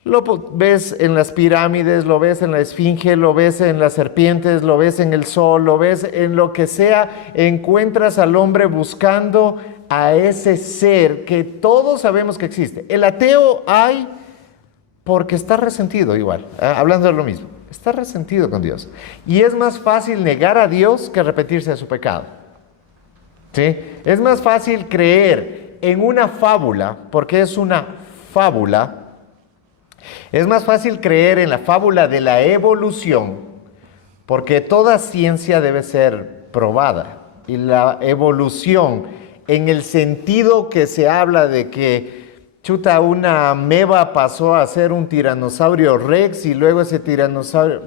Lo ves en las pirámides, lo ves en la esfinge, lo ves en las serpientes, lo ves en el sol, lo ves en lo que sea. Encuentras al hombre buscando a ese ser que todos sabemos que existe. El ateo hay porque está resentido igual, hablando de lo mismo. Está resentido con Dios. Y es más fácil negar a Dios que arrepentirse de su pecado. ¿Sí? Es más fácil creer en una fábula, porque es una fábula. Es más fácil creer en la fábula de la evolución, porque toda ciencia debe ser probada. Y la evolución, en el sentido que se habla de que una ameba pasó a ser un tiranosaurio rex y luego ese tiranosaurio...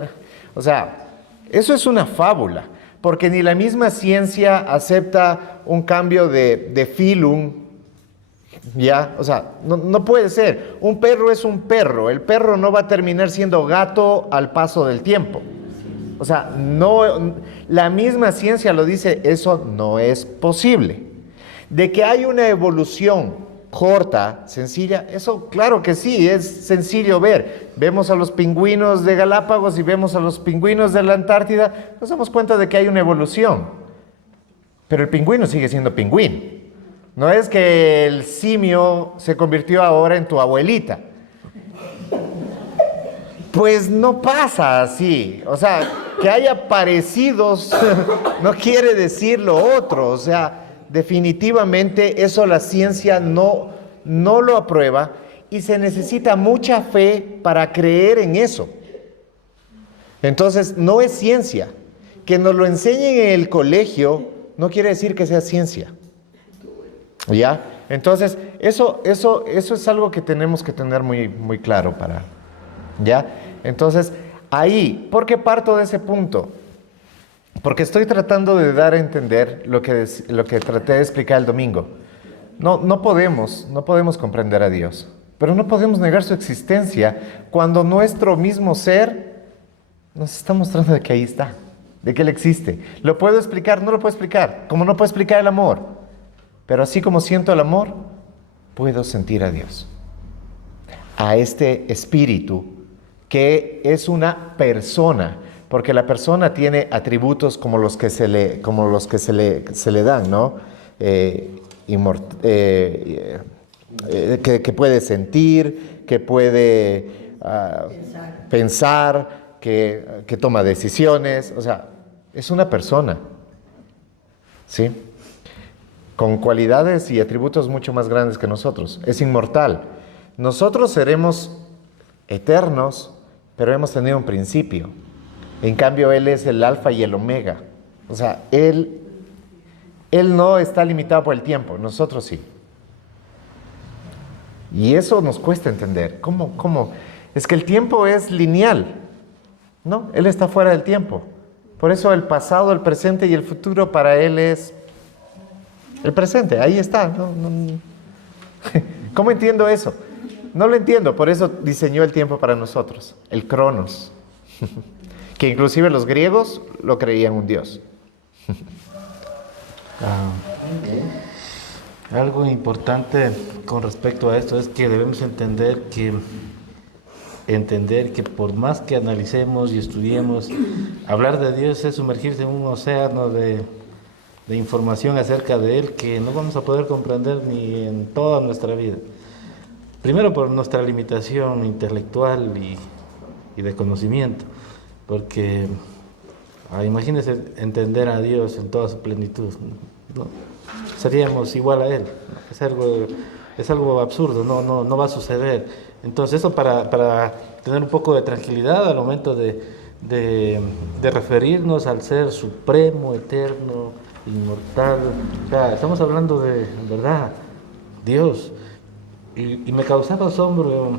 O sea, eso es una fábula, porque ni la misma ciencia acepta un cambio de filum, ¿ya? O sea, no puede ser. Un perro es un perro. El perro no va a terminar siendo gato al paso del tiempo. O sea, no, la misma ciencia lo dice, eso no es posible. De que hay una evolución corta, sencilla, eso claro que sí, es sencillo ver. Vemos a los pingüinos de Galápagos y vemos a los pingüinos de la Antártida, nos damos cuenta de que hay una evolución. Pero el pingüino sigue siendo pingüino. No es que el simio se convirtió ahora en tu abuelita. Pues no pasa así. O sea, que haya parecidos no quiere decir lo otro. O sea, definitivamente eso la ciencia no lo aprueba y se necesita mucha fe para creer en eso. Entonces, no es ciencia. Que nos lo enseñen en el colegio no quiere decir que sea ciencia. ¿Ya? Entonces, eso es algo que tenemos que tener muy, muy claro para... ¿Ya? Entonces, ahí, ¿por qué parto de ese punto? Porque estoy tratando de dar a entender lo que traté de explicar el domingo. No podemos comprender a Dios, pero no podemos negar su existencia cuando nuestro mismo ser nos está mostrando de que ahí está, de que Él existe. ¿Lo puedo explicar? No lo puedo explicar, como no puedo explicar el amor. Pero así como siento el amor, puedo sentir a Dios, a este espíritu que es una persona, porque la persona tiene atributos como los que se le dan, ¿no? Que puede sentir, que puede pensar, que toma decisiones, o sea, es una persona, ¿sí? Con cualidades y atributos mucho más grandes que nosotros. Es inmortal. Nosotros seremos eternos, pero hemos tenido un principio. En cambio, Él es el alfa y el omega. O sea, Él no está limitado por el tiempo, nosotros sí. Y eso nos cuesta entender. ¿Cómo? Es que el tiempo es lineal, ¿no? Él está fuera del tiempo. Por eso el pasado, el presente y el futuro para Él es el presente. Ahí está. ¿Cómo entiendo eso? No lo entiendo. Por eso diseñó el tiempo para nosotros. El cronos. Que inclusive los griegos lo creían un dios. Algo importante con respecto a esto es que debemos entender que por más que analicemos y estudiemos, hablar de Dios es sumergirse en un océano de información acerca de Él que no vamos a poder comprender ni en toda nuestra vida. Primero por nuestra limitación intelectual y de conocimiento, porque imagínense entender a Dios en toda su plenitud, ¿no? Seríamos igual a Él. Es algo absurdo, no va a suceder. Entonces eso para tener un poco de tranquilidad al momento de referirnos al ser supremo, eterno, inmortal. O sea, estamos hablando de verdad, Dios. Y me causaba asombro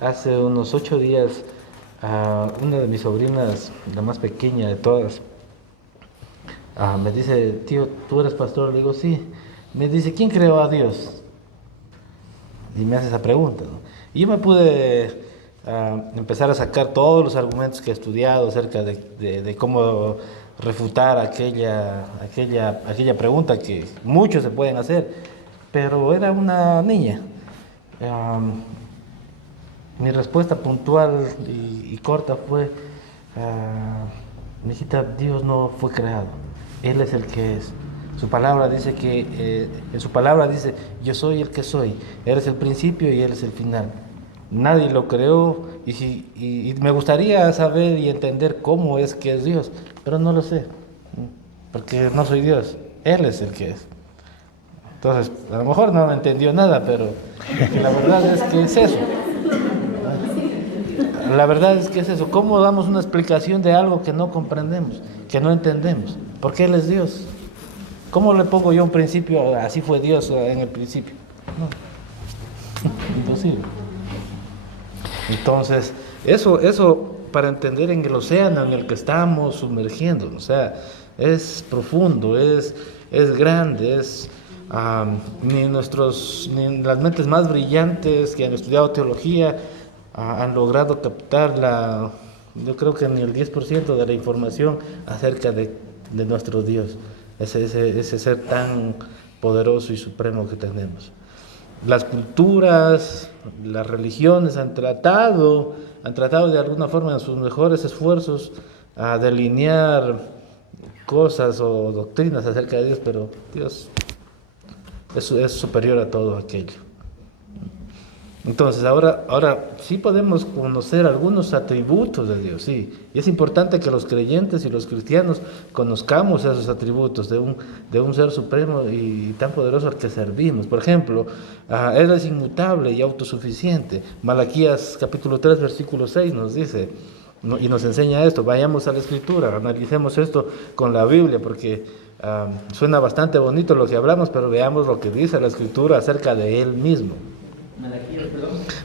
hace unos 8 días a una de mis sobrinas, la más pequeña de todas, me dice: tío, ¿tú eres pastor? Le digo: sí. Me dice: ¿quién creó a Dios? Y me hace esa pregunta, ¿no? Y yo me pude empezar a sacar todos los argumentos que he estudiado acerca de cómo refutar aquella pregunta que muchos se pueden hacer, pero era una niña. Mi respuesta puntual y corta fue: mijita, Dios no fue creado, Él es el que es. Su palabra dice en su palabra dice: yo soy el que soy, Él es el principio y Él es el final. Nadie lo creó y me gustaría saber y entender cómo es que es Dios, pero no lo sé, porque no soy Dios, Él es el que es. Entonces, a lo mejor no me entendió nada, pero la verdad es que es eso. La verdad es que es eso. ¿Cómo damos una explicación de algo que no comprendemos, que no entendemos? Porque Él es Dios. ¿Cómo le pongo yo un principio? Así fue Dios en el principio. No. Imposible. Entonces, eso para entender en el océano en el que estamos sumergiendo, o sea, es profundo, es grande, ni las mentes más brillantes que han estudiado teología han logrado captar yo creo que ni el 10% de la información acerca de nuestro Dios, ese ser tan poderoso y supremo que tenemos. Las culturas, las religiones han tratado de alguna forma en sus mejores esfuerzos a delinear cosas o doctrinas acerca de Dios, pero Dios es superior a todo aquello. Entonces, ahora sí podemos conocer algunos atributos de Dios, sí. Y es importante que los creyentes y los cristianos conozcamos esos atributos de un ser supremo y tan poderoso al que servimos. Por ejemplo, Él es inmutable y autosuficiente. Malaquías capítulo 3, versículo 6 nos dice, y nos enseña esto. Vayamos a la Escritura, analicemos esto con la Biblia, porque suena bastante bonito lo que hablamos, pero veamos lo que dice la Escritura acerca de Él mismo.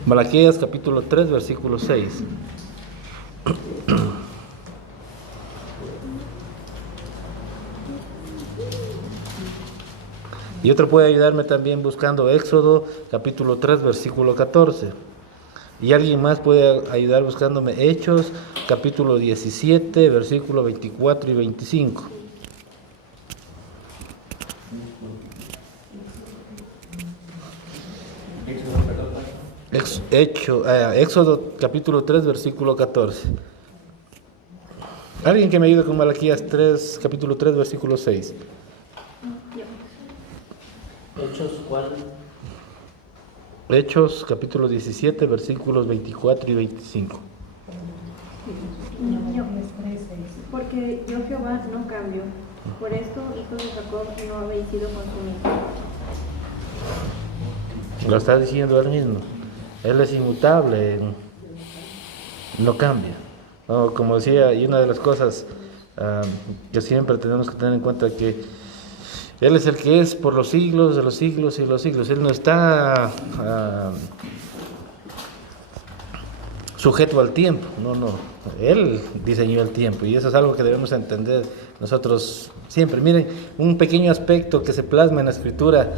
Malaquías capítulo 3, versículo 6. Y otro puede ayudarme también buscando Éxodo capítulo 3, versículo 14. Y alguien más puede ayudar buscándome Hechos capítulo 17, versículo 24 y 25. Éxodo capítulo 3, versículo 14. Alguien que me ayude con Malaquías 3, capítulo 3, versículo 6. Hechos, ¿cuál? Hechos capítulo 17, versículos 24 y 25. Porque yo Jehová no cambio. Por esto, hijos de Jacob, no habéis sido consumidos. Lo está diciendo él mismo. Él es inmutable, no cambia. No, como decía, y una de las cosas que siempre tenemos que tener en cuenta es que Él es el que es por los siglos de los siglos y los siglos. Él no está sujeto al tiempo, no. Él diseñó el tiempo y eso es algo que debemos entender nosotros siempre. Miren, un pequeño aspecto que se plasma en la Escritura,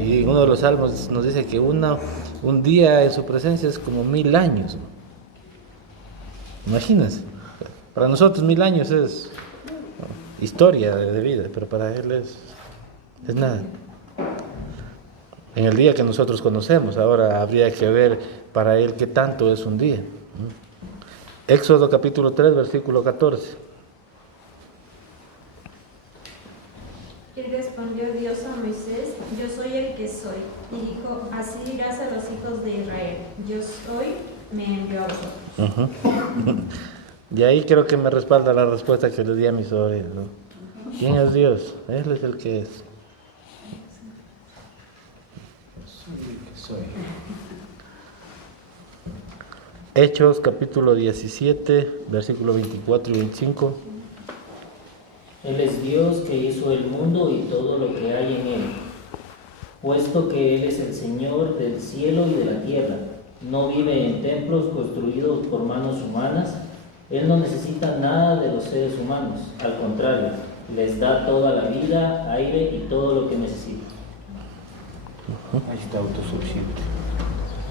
y uno de los salmos nos dice que un día en su presencia es como 1000 años. Imagínense, para nosotros 1000 años es historia de vida, pero para Él es nada. En el día que nosotros conocemos, ahora habría que ver para Él qué tanto es un día. Éxodo capítulo 3, versículo 14. Y respondió Dios a Moisés: yo soy el que soy. Y dijo: así dirás a los hijos de Israel: yo soy, me envió a vosotros. Y ahí creo que me respalda la respuesta que le di a mi sobrino, ¿no? ¿Quién es Dios? Él es el que es. Hechos capítulo 17, versículo 24 y 25. Él es Dios que hizo el mundo y todo lo que hay en él, puesto que Él es el Señor del cielo y de la tierra. No vive en templos construidos por manos humanas. Él no necesita nada de los seres humanos. Al contrario, les da toda la vida, aire y todo lo que necesitan. Ahí está, autosuficiente.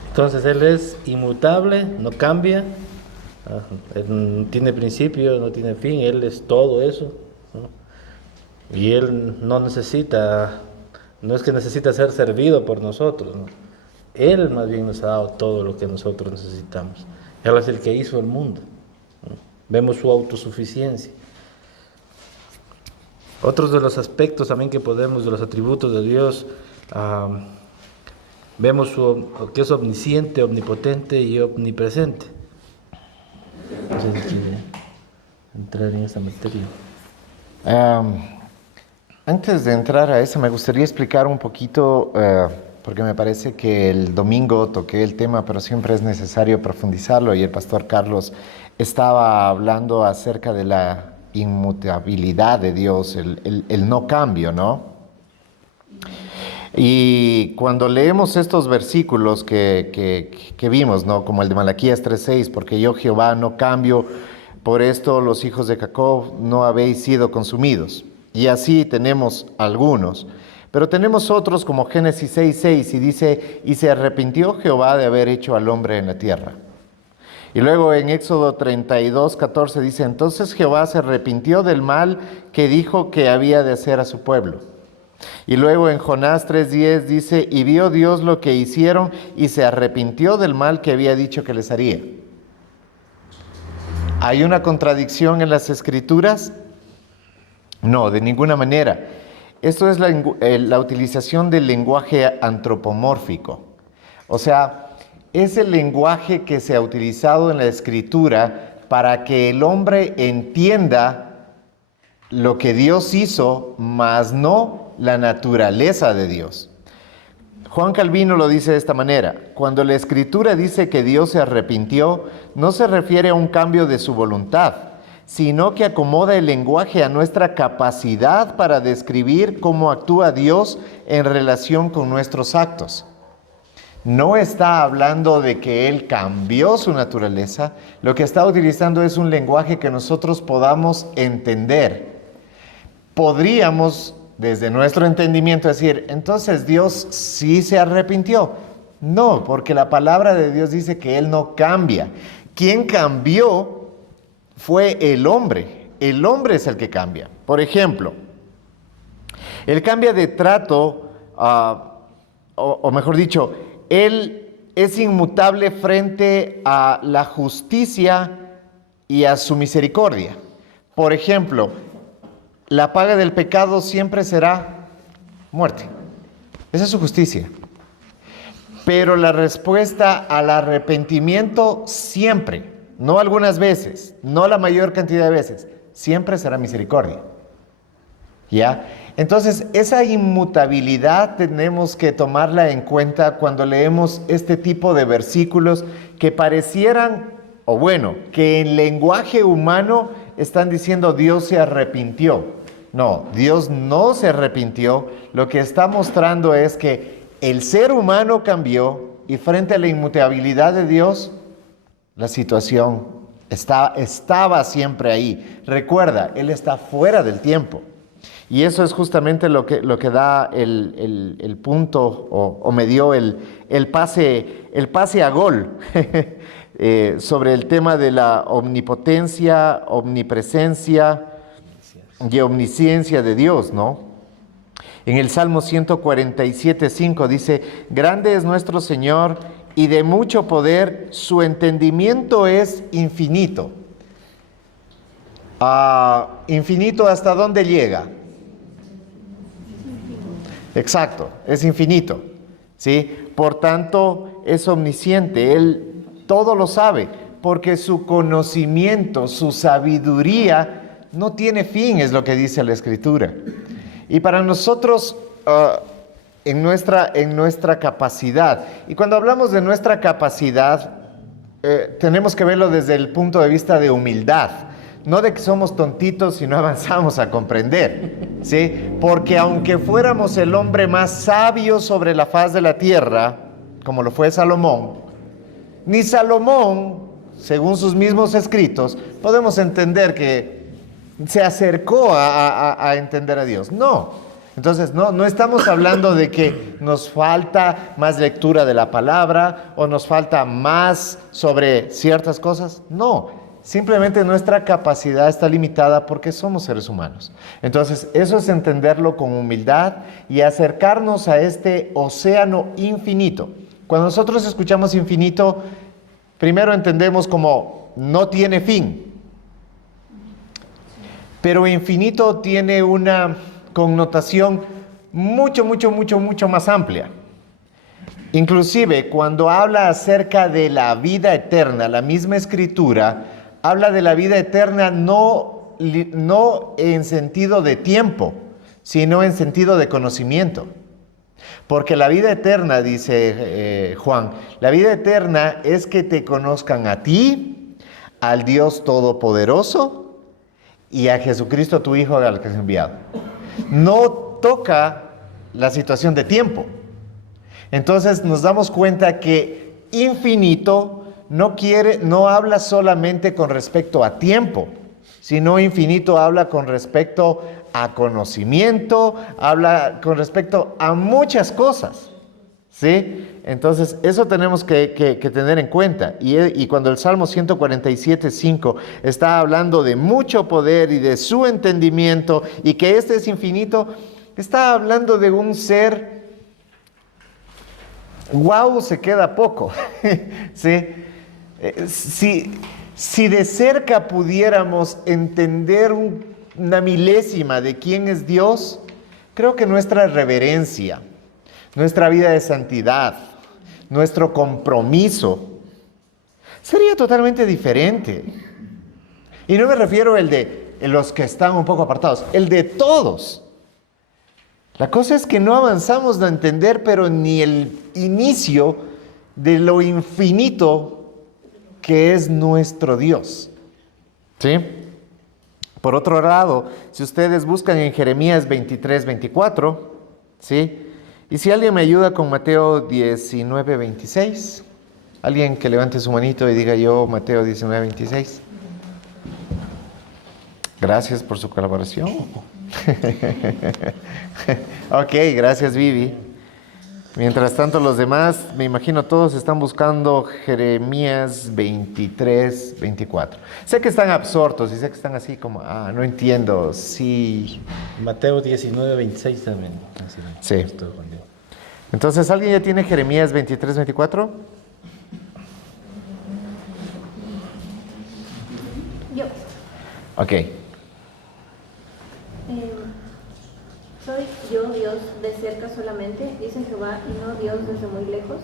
Entonces Él es inmutable, no cambia, Él no tiene principio, no tiene fin, Él es todo eso, ¿no? Y Él no necesita, no es que necesita ser servido por nosotros, ¿no? Él más bien nos ha dado todo lo que nosotros necesitamos. Él es el que hizo el mundo, ¿no? Vemos su autosuficiencia. Otros de los aspectos también que podemos, de los atributos de Dios, vemos que es omnisciente, omnipotente y omnipresente. No sé si quiere entrar en esta materia. Antes de entrar a eso, me gustaría explicar un poquito, porque me parece que el domingo toqué el tema, pero siempre es necesario profundizarlo, y el pastor Carlos estaba hablando acerca de la inmutabilidad de Dios, el no cambio, ¿no? Y cuando leemos estos versículos que vimos, ¿no? Como el de Malaquías 3:6, porque yo Jehová no cambio, por esto los hijos de Jacob no habéis sido consumidos. Y así tenemos algunos. Pero tenemos otros como Génesis 6:6 y dice: y se arrepintió Jehová de haber hecho al hombre en la tierra. Y luego en Éxodo 32:14 dice: entonces Jehová se arrepintió del mal que dijo que había de hacer a su pueblo. Y luego en Jonás 3:10 dice: y vio Dios lo que hicieron y se arrepintió del mal que había dicho que les haría. ¿Hay una contradicción en las Escrituras? No, de ninguna manera. Esto es la utilización del lenguaje antropomórfico. O sea, es el lenguaje que se ha utilizado en la Escritura para que el hombre entienda lo que Dios hizo, mas no la naturaleza de Dios. Juan Calvino lo dice de esta manera: cuando la Escritura dice que Dios se arrepintió, no se refiere a un cambio de su voluntad, sino que acomoda el lenguaje a nuestra capacidad para describir cómo actúa Dios en relación con nuestros actos. No está hablando de que Él cambió su naturaleza, lo que está utilizando es un lenguaje que nosotros podamos entender. Podríamos, desde nuestro entendimiento, decir: entonces Dios sí se arrepintió. No, porque la palabra de Dios dice que Él no cambia. Quien cambió fue el hombre. El hombre es el que cambia. Por ejemplo, Él cambia de trato, o mejor dicho, Él es inmutable frente a la justicia y a su misericordia. Por ejemplo, la paga del pecado siempre será muerte. Esa es su justicia. Pero la respuesta al arrepentimiento siempre, no algunas veces, no la mayor cantidad de veces, siempre será misericordia. ¿Ya? Entonces, esa inmutabilidad tenemos que tomarla en cuenta cuando leemos este tipo de versículos que parecieran, o bueno, que en lenguaje humano están diciendo Dios se arrepintió. No, Dios no se arrepintió. Lo que está mostrando es que el ser humano cambió y frente a la inmutabilidad de Dios, la situación estaba siempre ahí. Recuerda, Él está fuera del tiempo. Y eso es justamente lo que da el punto, o me dio el pase a gol sobre el tema de la omnipotencia, omnipresencia y omnisciencia de Dios, ¿no? En el Salmo 147:5 dice, grande es nuestro Señor y de mucho poder, su entendimiento es infinito. ¿Infinito hasta dónde llega? Exacto, es infinito, ¿sí? Por tanto, es omnisciente, Él todo lo sabe, porque su conocimiento, su sabiduría no tiene fin, es lo que dice la Escritura. Y para nosotros, en nuestra capacidad, y cuando hablamos de nuestra capacidad, tenemos que verlo desde el punto de vista de humildad, no de que somos tontitos y no avanzamos a comprender, ¿sí? Porque aunque fuéramos el hombre más sabio sobre la faz de la tierra, como lo fue Salomón, ni Salomón, según sus mismos escritos, podemos entender que se acercó a entender a Dios. No. Entonces, no estamos hablando de que nos falta más lectura de la palabra o nos falta más sobre ciertas cosas. No. Simplemente nuestra capacidad está limitada porque somos seres humanos. Entonces, eso es entenderlo con humildad y acercarnos a este océano infinito. Cuando nosotros escuchamos infinito, primero entendemos como no tiene fin. Pero infinito tiene una connotación mucho más amplia. Inclusive, cuando habla acerca de la vida eterna, la misma Escritura habla de la vida eterna no en sentido de tiempo, sino en sentido de conocimiento. Porque la vida eterna, dice Juan, la vida eterna es que te conozcan a ti, al Dios Todopoderoso y a Jesucristo tu Hijo al que has enviado. No toca la situación de tiempo. Entonces nos damos cuenta que infinito no habla solamente con respecto a tiempo, sino infinito habla con respecto a conocimiento, habla con respecto a muchas cosas, ¿sí? Entonces, eso tenemos que tener en cuenta. Y cuando el Salmo 147:5 está hablando de mucho poder y de su entendimiento y que este es infinito, está hablando de un ser, ¡guau! Se queda poco, ¿sí? Si de cerca pudiéramos entender una milésima de quién es Dios, creo que nuestra reverencia, nuestra vida de santidad, nuestro compromiso sería totalmente diferente. Y no me refiero al de los que están un poco apartados, el de todos. La cosa es que no avanzamos a entender, pero ni el inicio de lo infinito que es nuestro Dios. ¿Sí? Por otro lado, si ustedes buscan en Jeremías 23:24, ¿sí? Y si alguien me ayuda con Mateo 19:26, alguien que levante su manito y diga yo Mateo 19:26. Gracias por su colaboración. Ok, gracias Vivi. Mientras tanto los demás, me imagino todos están buscando Jeremías 23:24. Sé que están absortos y sé que están así como, no entiendo, sí. Mateo 19:26 también. Sí. Entonces, ¿alguien ya tiene Jeremías 23:24? Yo. Ok. ¿Soy yo Dios de cerca solamente? Dice Jehová, y no Dios desde muy lejos.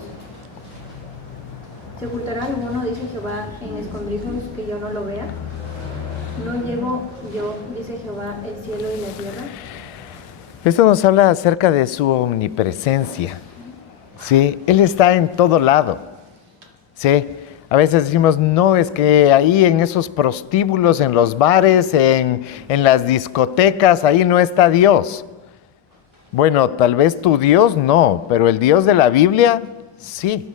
¿Se ocultará alguno, dice Jehová, en escondrijos que yo no lo vea? ¿No llevo yo, dice Jehová, el cielo y la tierra? Esto nos habla acerca de su omnipresencia, ¿sí? Él está en todo lado, ¿sí? A veces decimos, no, es que ahí en esos prostíbulos, en los bares, en las discotecas, ahí no está Dios. Bueno, tal vez tu Dios no, pero el Dios de la Biblia, sí.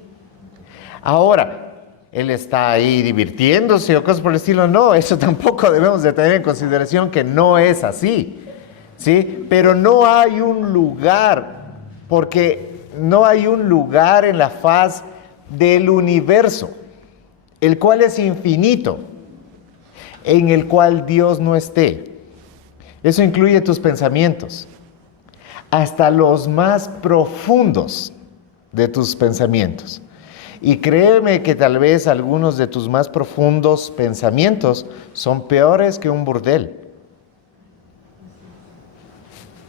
Ahora, Él está ahí divirtiéndose o cosas por el estilo, no, eso tampoco debemos de tener en consideración que no es así, ¿sí? Pero no hay un lugar, porque no hay un lugar en la faz del universo, el cual es infinito, en el cual Dios no esté. Eso incluye tus pensamientos, hasta los más profundos de tus pensamientos. Y créeme que tal vez algunos de tus más profundos pensamientos son peores que un burdel.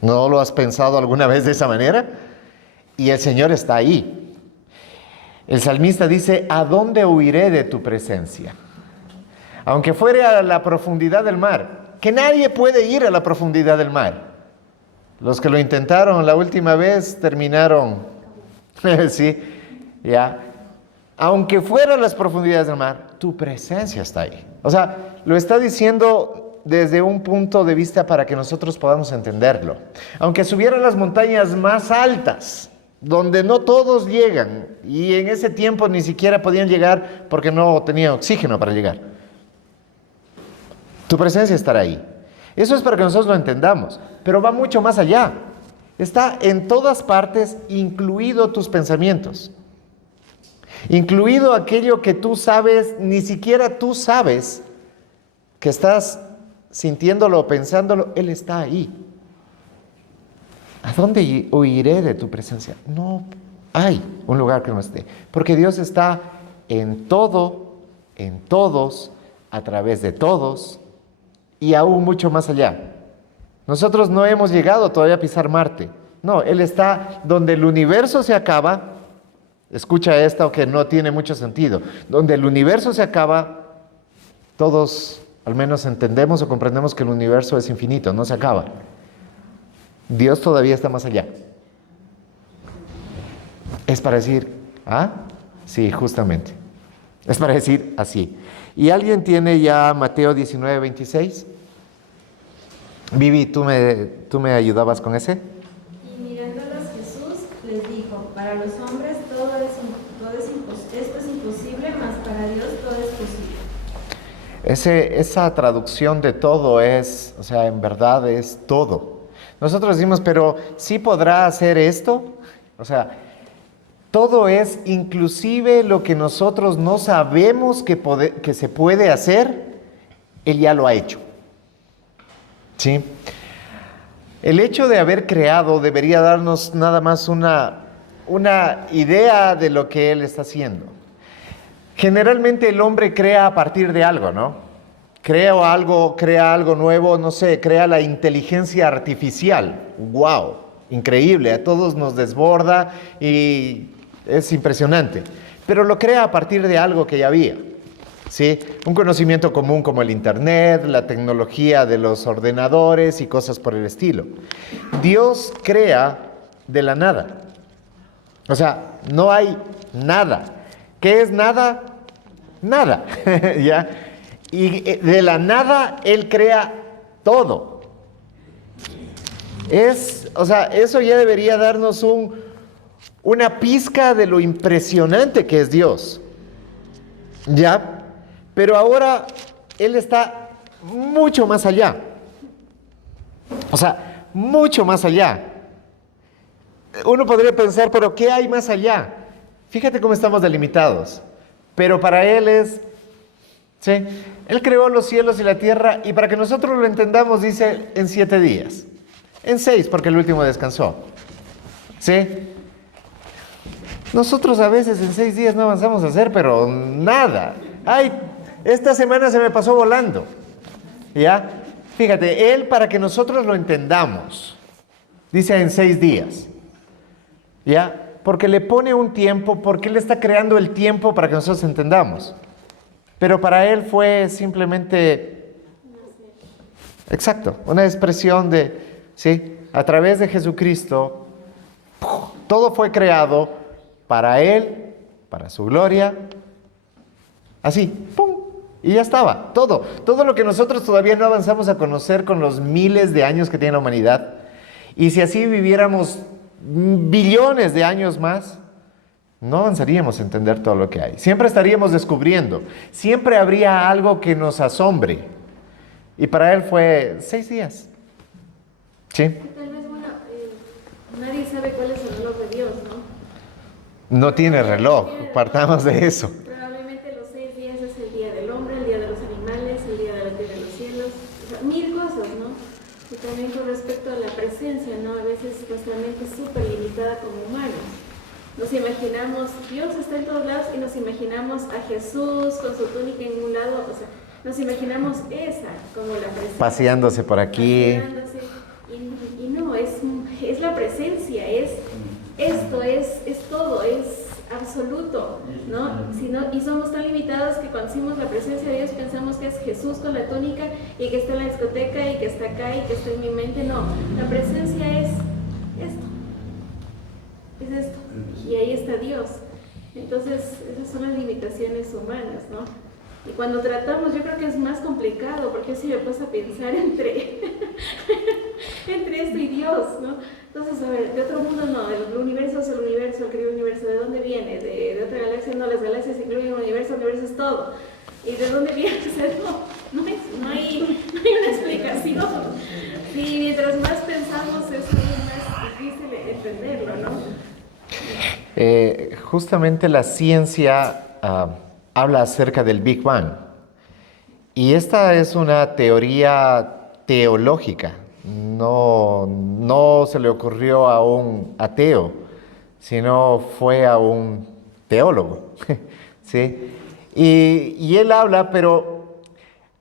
¿No lo has pensado alguna vez de esa manera? Y el Señor está ahí. El salmista dice, ¿a dónde huiré de tu presencia? Aunque fuera a la profundidad del mar, que nadie puede ir a la profundidad del mar. Los que lo intentaron la última vez terminaron, sí, ya. Aunque fuera a las profundidades del mar, tu presencia está ahí. O sea, lo está diciendo desde un punto de vista para que nosotros podamos entenderlo. Aunque subieran las montañas más altas, donde no todos llegan, y en ese tiempo ni siquiera podían llegar porque no tenían oxígeno para llegar. Tu presencia estará ahí. Eso es para que nosotros lo entendamos, pero va mucho más allá. Está en todas partes, incluido tus pensamientos. Incluido aquello que tú sabes, ni siquiera tú sabes que estás sintiéndolo o pensándolo, Él está ahí. ¿A dónde huiré de tu presencia? No hay un lugar que no esté, porque Dios está en todo, en todos, a través de todos y aún mucho más allá. Nosotros no hemos llegado todavía a pisar Marte. No, Él está donde el universo se acaba. Escucha esto que no tiene mucho sentido. Donde el universo se acaba, todos al menos entendemos o comprendemos que el universo es infinito, no se acaba. Dios todavía está más allá. Es para decir, ¿ah? Sí, justamente. Es para decir así. ¿Y alguien tiene ya Mateo 19:26? Vivi, ¿tú me ayudabas con ese? Y mirándolos Jesús les dijo, para los hombres esto es imposible, mas para Dios todo es posible. Esa traducción de todo es, o sea, en verdad es todo. Nosotros decimos, pero ¿sí podrá hacer esto? O sea, todo es, inclusive lo que nosotros no sabemos que se puede hacer, Él ya lo ha hecho. ¿Sí? El hecho de haber creado debería darnos nada más una idea de lo que Él está haciendo. Generalmente el hombre crea a partir de algo, ¿no? Crea algo nuevo, no sé, crea la inteligencia artificial. ¡Wow! Increíble, a todos nos desborda y es impresionante. Pero lo crea a partir de algo que ya había, ¿sí? Un conocimiento común como el Internet, la tecnología de los ordenadores y cosas por el estilo. Dios crea de la nada. O sea, no hay nada. ¿Qué es nada? Nada. ¿Ya? Y de la nada Él crea todo. O sea, eso ya debería darnos una pizca de lo impresionante que es Dios. ¿Ya? Pero ahora Él está mucho más allá. O sea, mucho más allá. Uno podría pensar, pero ¿qué hay más allá? Fíjate cómo estamos delimitados. Pero para Él es, ¿sí? Él creó los cielos y la tierra y para que nosotros lo entendamos dice en 7 días. En 6 porque el último descansó. ¿Sí? Nosotros a veces en 6 días no avanzamos a hacer, pero nada. Ay, esta semana se me pasó volando. ¿Ya? Fíjate, Él para que nosotros lo entendamos, dice en 6 días. ¿Ya? Porque le pone un tiempo, porque Él está creando el tiempo para que nosotros entendamos. Pero para Él fue simplemente, exacto, una expresión de, ¿sí? A través de Jesucristo, todo fue creado para Él, para su gloria, así, ¡pum! Y ya estaba, todo lo que nosotros todavía no avanzamos a conocer con los miles de años que tiene la humanidad. Y si así viviéramos billones de años más, no avanzaríamos a entender todo lo que hay. Siempre estaríamos descubriendo, siempre habría algo que nos asombre. Y para Él fue 6 días. ¿Sí? Tal vez, bueno, nadie sabe cuál es el reloj de Dios, ¿no? No tiene reloj, partamos de eso. Probablemente los 6 días es el día del hombre, el día de los animales, el día de la tierra y los cielos, o sea, 1000 cosas, ¿no? Y tal presencia, ¿no? A veces nuestra mente es súper limitada como humanos. Nos imaginamos, Dios está en todos lados y nos imaginamos a Jesús con su túnica en un lado, o sea, nos imaginamos esa como la presencia. Paseándose por aquí. Paseándose. Y no, es la presencia, es esto, es todo, es absoluto, ¿no? Y somos tan limitados que cuando decimos la presencia de Dios pensamos que es Jesús con la túnica y que está en la discoteca y que está acá y que está en mi mente. No, la presencia es esto. Es esto. Y ahí está Dios. Entonces, esas son las limitaciones humanas, ¿no? Y cuando tratamos, yo creo que es más complicado, porque si me puse a pensar entre esto y Dios, ¿no? Entonces, a ver, de otro mundo no, el universo es el universo, el querido universo, ¿de dónde viene? De otra galaxia, no, las galaxias incluyen el universo es todo. ¿Y de dónde viene? O sea, no hay una explicación. Y mientras más pensamos, es más difícil entenderlo, ¿no? Justamente la ciencia habla acerca del Big Bang. Y esta es una teoría teológica. No se le ocurrió a un ateo, sino fue a un teólogo. ¿Sí? Y él habla, pero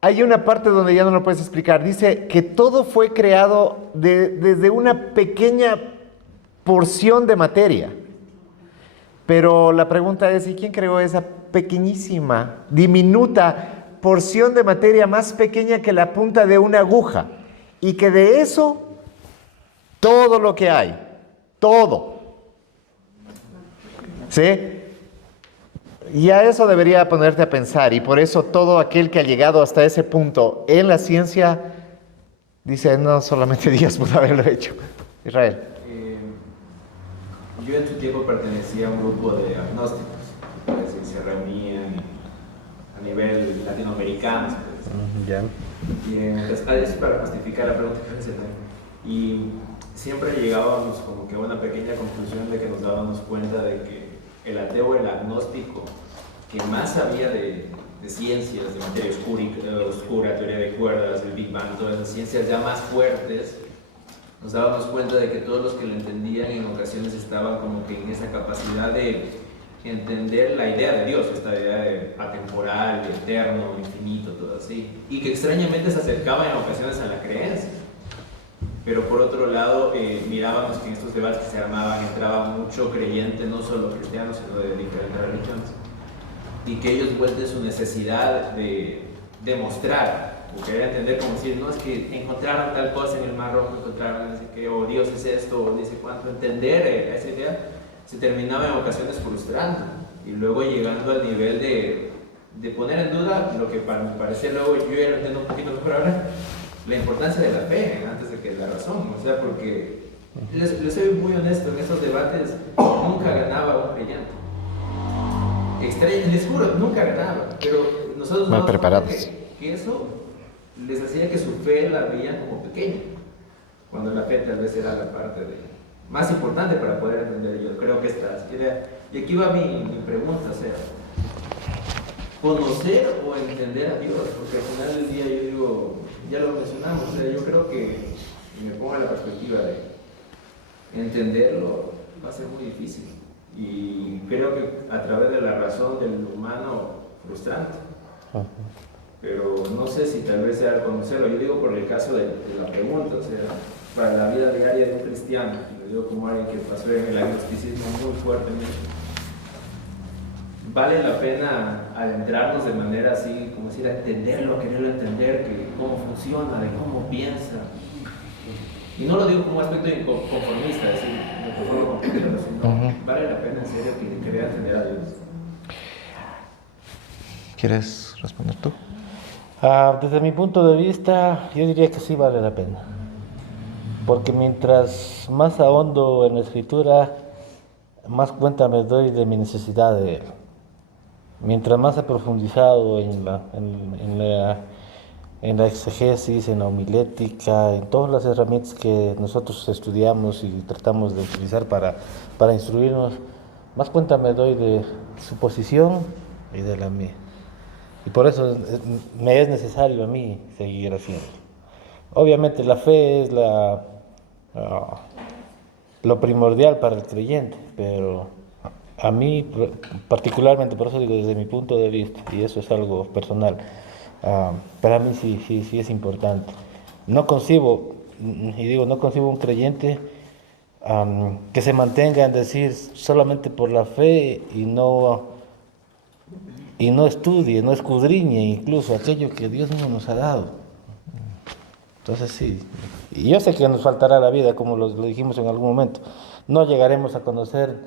hay una parte donde ya no lo puedes explicar. Dice que todo fue creado desde una pequeña porción de materia. Pero la pregunta es, ¿y quién creó esa pequeñísima, diminuta porción de materia más pequeña que la punta de una aguja? Y que de eso, todo lo que hay, todo. ¿Sí? Y a eso debería ponerte a pensar. Y por eso todo aquel que ha llegado hasta ese punto en la ciencia, dice, no, solamente Dios pudo haberlo hecho. Israel. Yo en su tiempo pertenecía a un grupo de agnósticos, que se reunían a nivel latinoamericano. Ya. Y es para justificar la pregunta que hice. Y siempre llegábamos como que a una pequeña conclusión de que nos dábamos cuenta de que el ateo, el agnóstico, que más sabía de ciencias, de materia oscura, teoría de cuerdas, el Big Bang, todas esas ciencias ya más fuertes, nos dábamos cuenta de que todos los que lo entendían en ocasiones estaban como que en esa capacidad de entender la idea de Dios, esta idea de atemporal, eterno, infinito, todo así, y que extrañamente se acercaban en ocasiones a la creencia. Pero por otro lado, mirábamos que en estos debates que se armaban entraba mucho creyente, no solo cristiano, sino de diferentes religiones, y que ellos vuelven su necesidad de demostrar o querer entender, como decir, no, es que encontraron tal cosa en el Mar Rojo, encontraron no sé qué, o Dios es esto, o dice cuánto, entender esa idea se terminaba en ocasiones frustrando, y luego llegando al nivel de poner en duda lo que para mi parecer luego yo ya lo entiendo un poquito mejor ahora, la importancia de la fe antes de que la razón, o sea, porque les soy muy honesto, en estos debates nunca ganaba un creyente. Les juro, nunca ganaba, pero nosotros mal nos preparados. Que eso les hacía que su fe la veían como pequeña, cuando la fe tal vez era la parte más importante para poder entender. Yo creo que esta idea, y aquí va mi pregunta, o sea, conocer o entender a Dios, porque al final del día yo digo, ya lo mencionamos, o sea, yo creo que, y me pongo en la perspectiva de entenderlo, va a ser muy difícil, y creo que a través de la razón del humano, frustrante. Pero no sé si tal vez sea conocerlo. Yo digo por el caso de la pregunta, o sea, para la vida diaria de un cristiano, y lo digo como alguien que pasó en el agnosticismo muy fuertemente, vale la pena adentrarnos de manera así, como decir, a entenderlo, a quererlo entender, que cómo funciona, de cómo piensa. Y no lo digo como un aspecto conformista, es decir, me conformo con que sino vale la pena en serio que querer entender a Dios. ¿Quieres responder tú? Desde mi punto de vista, yo diría que sí vale la pena. Porque mientras más ahondo en la escritura, más cuenta me doy de mi necesidad de él. Mientras más he profundizado en la exegesis, en la homilética, en todas las herramientas que nosotros estudiamos y tratamos de utilizar para instruirnos, más cuenta me doy de su posición y de la mía. Y por eso me es necesario a mí seguir haciendo. Obviamente la fe es lo primordial para el creyente, pero a mí particularmente, por eso digo desde mi punto de vista, y eso es algo personal, para mí sí es importante. No concibo, y digo, no concibo un creyente que se mantenga en decir solamente por la fe y no estudie, no escudriñe incluso aquello que Dios mismo nos ha dado. Entonces sí, y yo sé que nos faltará la vida, como lo dijimos en algún momento. No llegaremos a conocer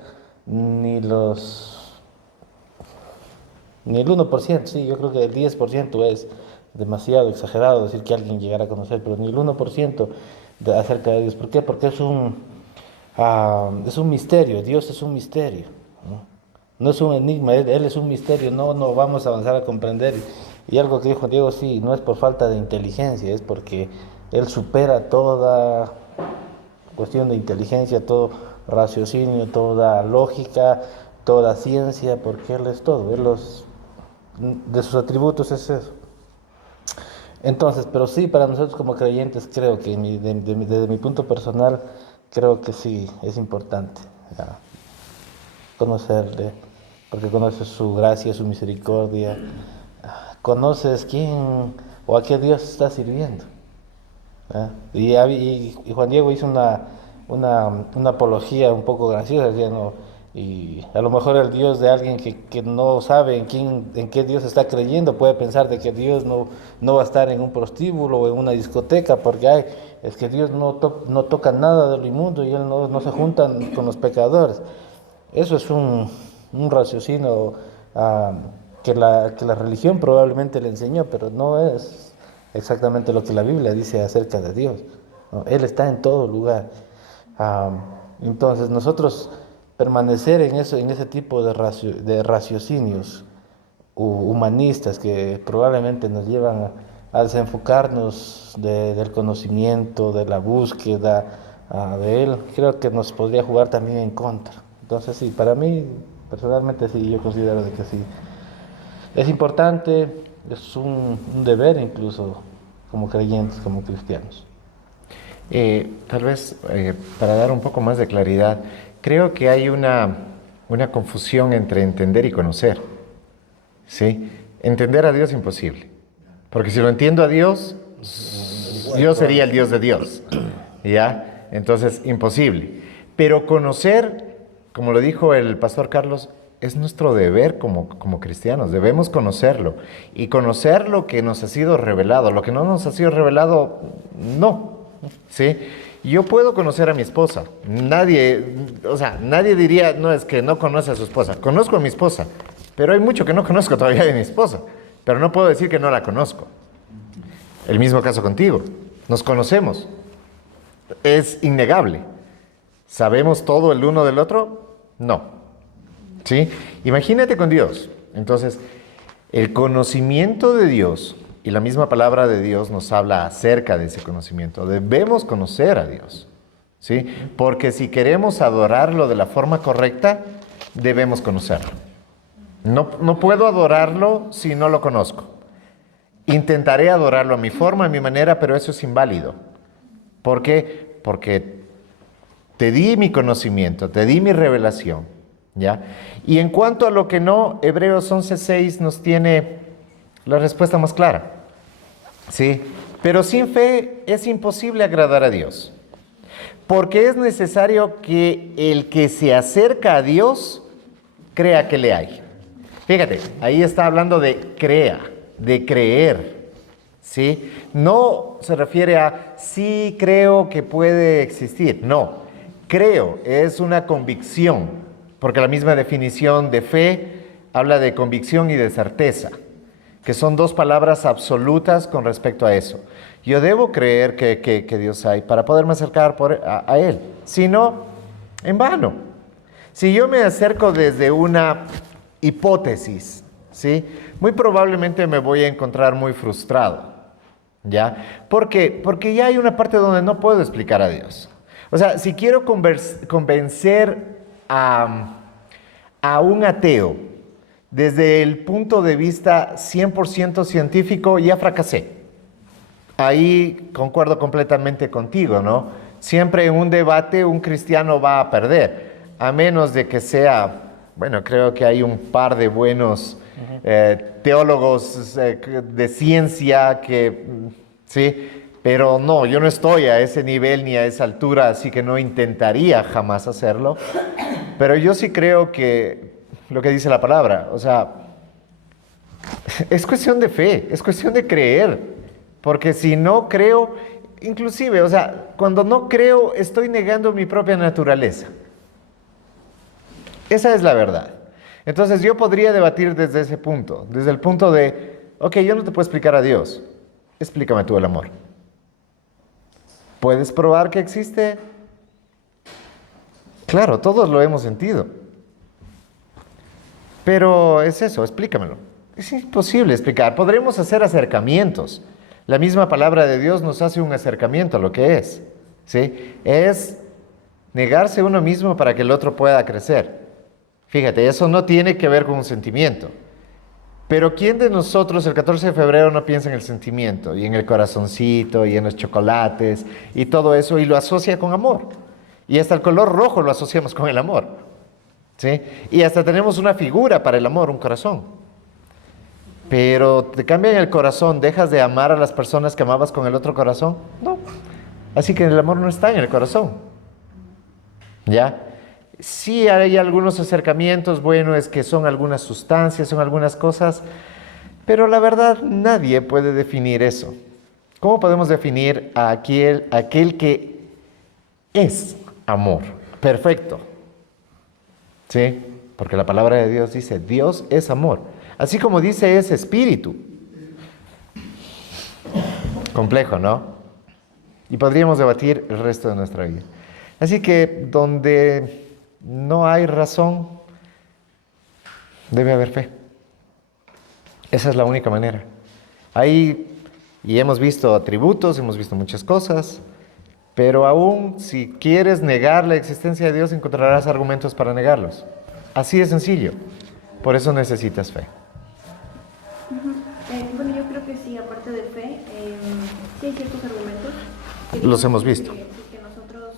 ni el 1%, sí, yo creo que el 10% es demasiado exagerado decir que alguien llegará a conocer, pero ni el 1% acerca de Dios. ¿Por qué? Porque es un misterio, Dios es un misterio, ¿no? No es un enigma, él es un misterio, no vamos a avanzar a comprender. Y algo que dijo Diego, sí, no es por falta de inteligencia, es porque Él supera toda cuestión de inteligencia, todo raciocinio, toda lógica, toda ciencia, porque Él es todo, de sus atributos es eso. Entonces, pero sí, para nosotros como creyentes creo que desde mi punto personal, creo que sí, es importante conocerle, porque conoces su gracia, su misericordia, conoces quién o a qué Dios está sirviendo. Y Juan Diego hizo una apología un poco graciosa, ¿no? Y a lo mejor el Dios de alguien que no sabe en qué Dios está creyendo puede pensar de que Dios no va a estar en un prostíbulo o en una discoteca, porque es que Dios no toca nada de lo inmundo y Él no se junta con los pecadores. Eso es un raciocinio que la religión probablemente le enseñó, pero no es exactamente lo que la Biblia dice acerca de Dios, ¿no? Él está en todo lugar. Entonces nosotros permanecer en ese tipo de raciocinios humanistas que probablemente nos llevan a desenfocarnos del conocimiento, de la búsqueda de Él, creo que nos podría jugar también en contra. Entonces sí, para mí personalmente sí, yo considero de que sí. Es importante, es un deber incluso como creyentes, como cristianos. Tal vez para dar un poco más de claridad, creo que hay una confusión entre entender y conocer. ¿Sí? Entender a Dios es imposible, porque si lo entiendo a Dios, yo sería el Dios de Dios, ¿ya? Entonces, imposible. Pero conocer, como lo dijo el pastor Carlos, es nuestro deber como cristianos, debemos conocerlo y conocer lo que nos ha sido revelado, lo que no nos ha sido revelado, no, ¿sí? Yo puedo conocer a mi esposa, nadie diría, no, es que no conoce a su esposa, conozco a mi esposa, pero hay mucho que no conozco todavía de mi esposa, pero no puedo decir que no la conozco. El mismo caso contigo, nos conocemos, es innegable. ¿Sabemos todo el uno del otro? No. ¿Sí? Imagínate con Dios. Entonces, el conocimiento de Dios y la misma palabra de Dios nos habla acerca de ese conocimiento. Debemos conocer a Dios, ¿sí? Porque si queremos adorarlo de la forma correcta, debemos conocerlo. No puedo adorarlo si no lo conozco. Intentaré adorarlo a mi forma, a mi manera, pero eso es inválido. ¿Por qué? Porque te di mi conocimiento, te di mi revelación, ¿ya? Y en cuanto a lo que no, Hebreos 11:6 nos tiene la respuesta más clara, ¿sí? Pero sin fe es imposible agradar a Dios, porque es necesario que el que se acerca a Dios crea que le hay. Fíjate, ahí está hablando de creer, ¿sí? No se refiere a sí creo que puede existir, no. Creo es una convicción, porque la misma definición de fe habla de convicción y de certeza, que son dos palabras absolutas con respecto a eso. Yo debo creer que Dios hay para poderme acercar a Él, si no, en vano. Si yo me acerco desde una hipótesis, ¿sí? Muy probablemente me voy a encontrar muy frustrado, ¿ya? ¿Por qué? Porque ya hay una parte donde no puedo explicar a Dios. O sea, si quiero convencer a un ateo desde el punto de vista 100% científico, ya fracasé. Ahí concuerdo completamente contigo, ¿no? Siempre en un debate un cristiano va a perder, a menos de que sea, bueno, creo que hay un par de buenos teólogos de ciencia que, sí, pero no, yo no estoy a ese nivel ni a esa altura, así que no intentaría jamás hacerlo. Pero yo sí creo que lo que dice la palabra, o sea, es cuestión de fe, es cuestión de creer, porque si no creo, inclusive, o sea, cuando no creo estoy negando mi propia naturaleza. Esa es la verdad. Entonces yo podría debatir desde ese punto, desde el punto de, ok, yo no te puedo explicar a Dios, explícame tú el amor. ¿Puedes probar que existe? Claro, todos lo hemos sentido. Pero es eso, explícamelo. Es imposible explicar. Podremos hacer acercamientos. La misma palabra de Dios nos hace un acercamiento a lo que es. ¿Sí? Es negarse a uno mismo para que el otro pueda crecer. Fíjate, eso no tiene que ver con un sentimiento. Pero ¿quién de nosotros el 14 de febrero no piensa en el sentimiento y en el corazoncito y en los chocolates y todo eso y lo asocia con amor? Y hasta el color rojo lo asociamos con el amor. ¿Sí? Y hasta tenemos una figura para el amor, un corazón. Pero te cambian el corazón, ¿dejas de amar a las personas que amabas con el otro corazón? No. Así que el amor no está en el corazón. ¿Ya? Sí hay algunos acercamientos, bueno, es que son algunas sustancias, son algunas cosas, pero la verdad nadie puede definir eso. ¿Cómo podemos definir a aquel que es amor? Perfecto. ¿Sí? Porque la palabra de Dios dice, Dios es amor. Así como dice, es espíritu. Complejo, ¿no? Y podríamos debatir el resto de nuestra vida. Así que donde no hay razón, debe haber fe. Esa es la única manera. Y hemos visto atributos, hemos visto muchas cosas, pero aún si quieres negar la existencia de Dios, encontrarás argumentos para negarlos. Así de sencillo. Por eso necesitas fe. Bueno, yo creo que sí, aparte de fe, sí hay ciertos argumentos. Los hemos visto. Que nosotros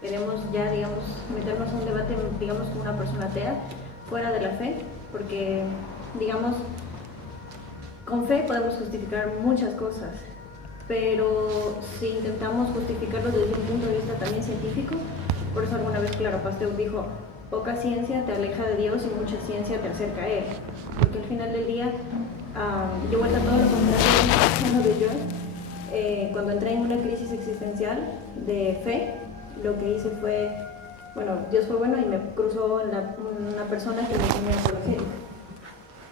queremos ya, digamos, meternos en un debate, digamos, con una persona atea, fuera de la fe, porque, digamos, con fe podemos justificar muchas cosas, pero si intentamos justificarlo desde un punto de vista también científico, por eso alguna vez, claro, Pasteur dijo, poca ciencia te aleja de Dios y mucha ciencia te acerca a Él, porque al final del día, yo vuelto a todo lo contrario de John, cuando entré en una crisis existencial de fe, lo que hice fue, bueno, Dios fue bueno y me cruzó una persona que me enseñó apologética.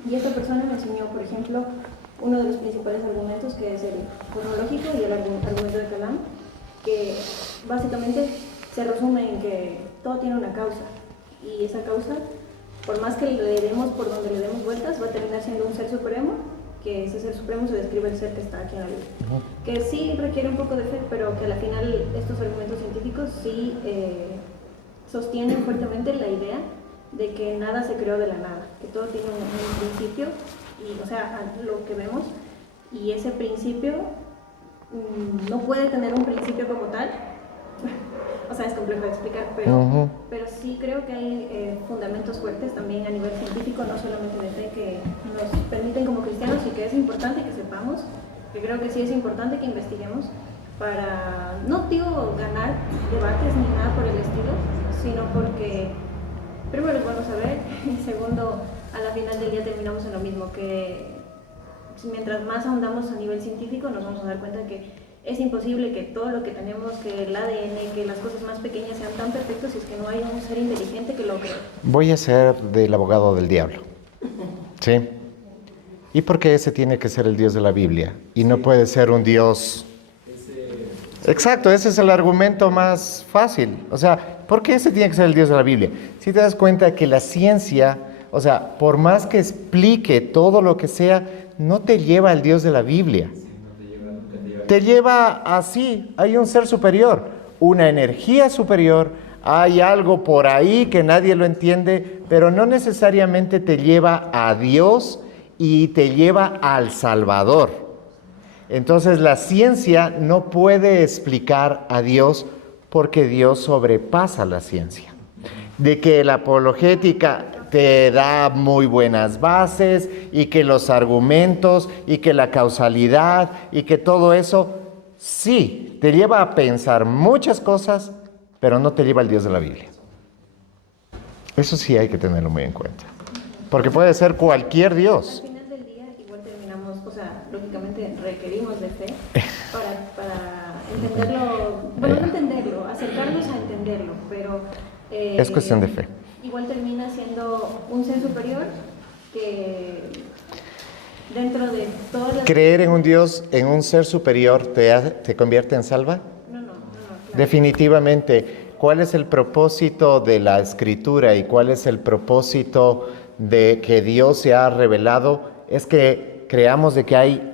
Y esta persona me enseñó, por ejemplo, uno de los principales argumentos, que es el cosmológico y el argumento de Kalam, que básicamente se resume en que todo tiene una causa. Y esa causa, por más que le demos por donde le demos vueltas, va a terminar siendo un ser supremo, que ese ser supremo se describe el ser que está aquí en la Biblia. Que sí requiere un poco de fe, pero que al final estos argumentos científicos sí sostienen fuertemente la idea de que nada se creó de la nada, que todo tiene un principio, y, o sea, lo que vemos, y ese principio no puede tener un principio como tal. O sea, es complejo de explicar, pero sí creo que hay fundamentos fuertes también a nivel científico, no solamente de fe, que nos permiten como cristianos, y que es importante que sepamos, que creo que sí es importante que investiguemos para, no digo ganar debates ni nada por el estilo, sino porque primero es bueno saber y segundo, a la final del día terminamos en lo mismo, que mientras más ahondamos a nivel científico nos vamos a dar cuenta que es imposible que todo lo que tenemos, que el ADN, que las cosas más pequeñas sean tan perfectas si es que no hay un ser inteligente que lo cree. Voy a ser del abogado del diablo. ¿Sí? ¿Y por qué ese tiene que ser el Dios de la Biblia? Y no puede ser un Dios... Exacto, ese es el argumento más fácil. O sea, ¿por qué ese tiene que ser el Dios de la Biblia? Si te das cuenta que la ciencia, o sea, por más que explique todo lo que sea, no te lleva al Dios de la Biblia. Te lleva así, hay un ser superior, una energía superior, hay algo por ahí que nadie lo entiende, pero no necesariamente te lleva a Dios y te lleva al Salvador. Entonces la ciencia no puede explicar a Dios porque Dios sobrepasa la ciencia. De que la apologética te da muy buenas bases y que los argumentos y que la causalidad y que todo eso, sí, te lleva a pensar muchas cosas, pero no te lleva al Dios de la Biblia. Eso sí hay que tenerlo muy en cuenta. Porque puede ser cualquier Dios. Al final del día igual terminamos, o sea, lógicamente requerimos de fe para entenderlo, bueno, no entenderlo, acercarnos a entenderlo, pero Es cuestión de fe. igual termina siendo un ser superior que dentro de todas las... ¿Creer en un Dios, en un ser superior, te convierte en salva? No, claro. Definitivamente. ¿Cuál es el propósito de la Escritura y cuál es el propósito de que Dios se ha revelado? ¿Es que creamos de que hay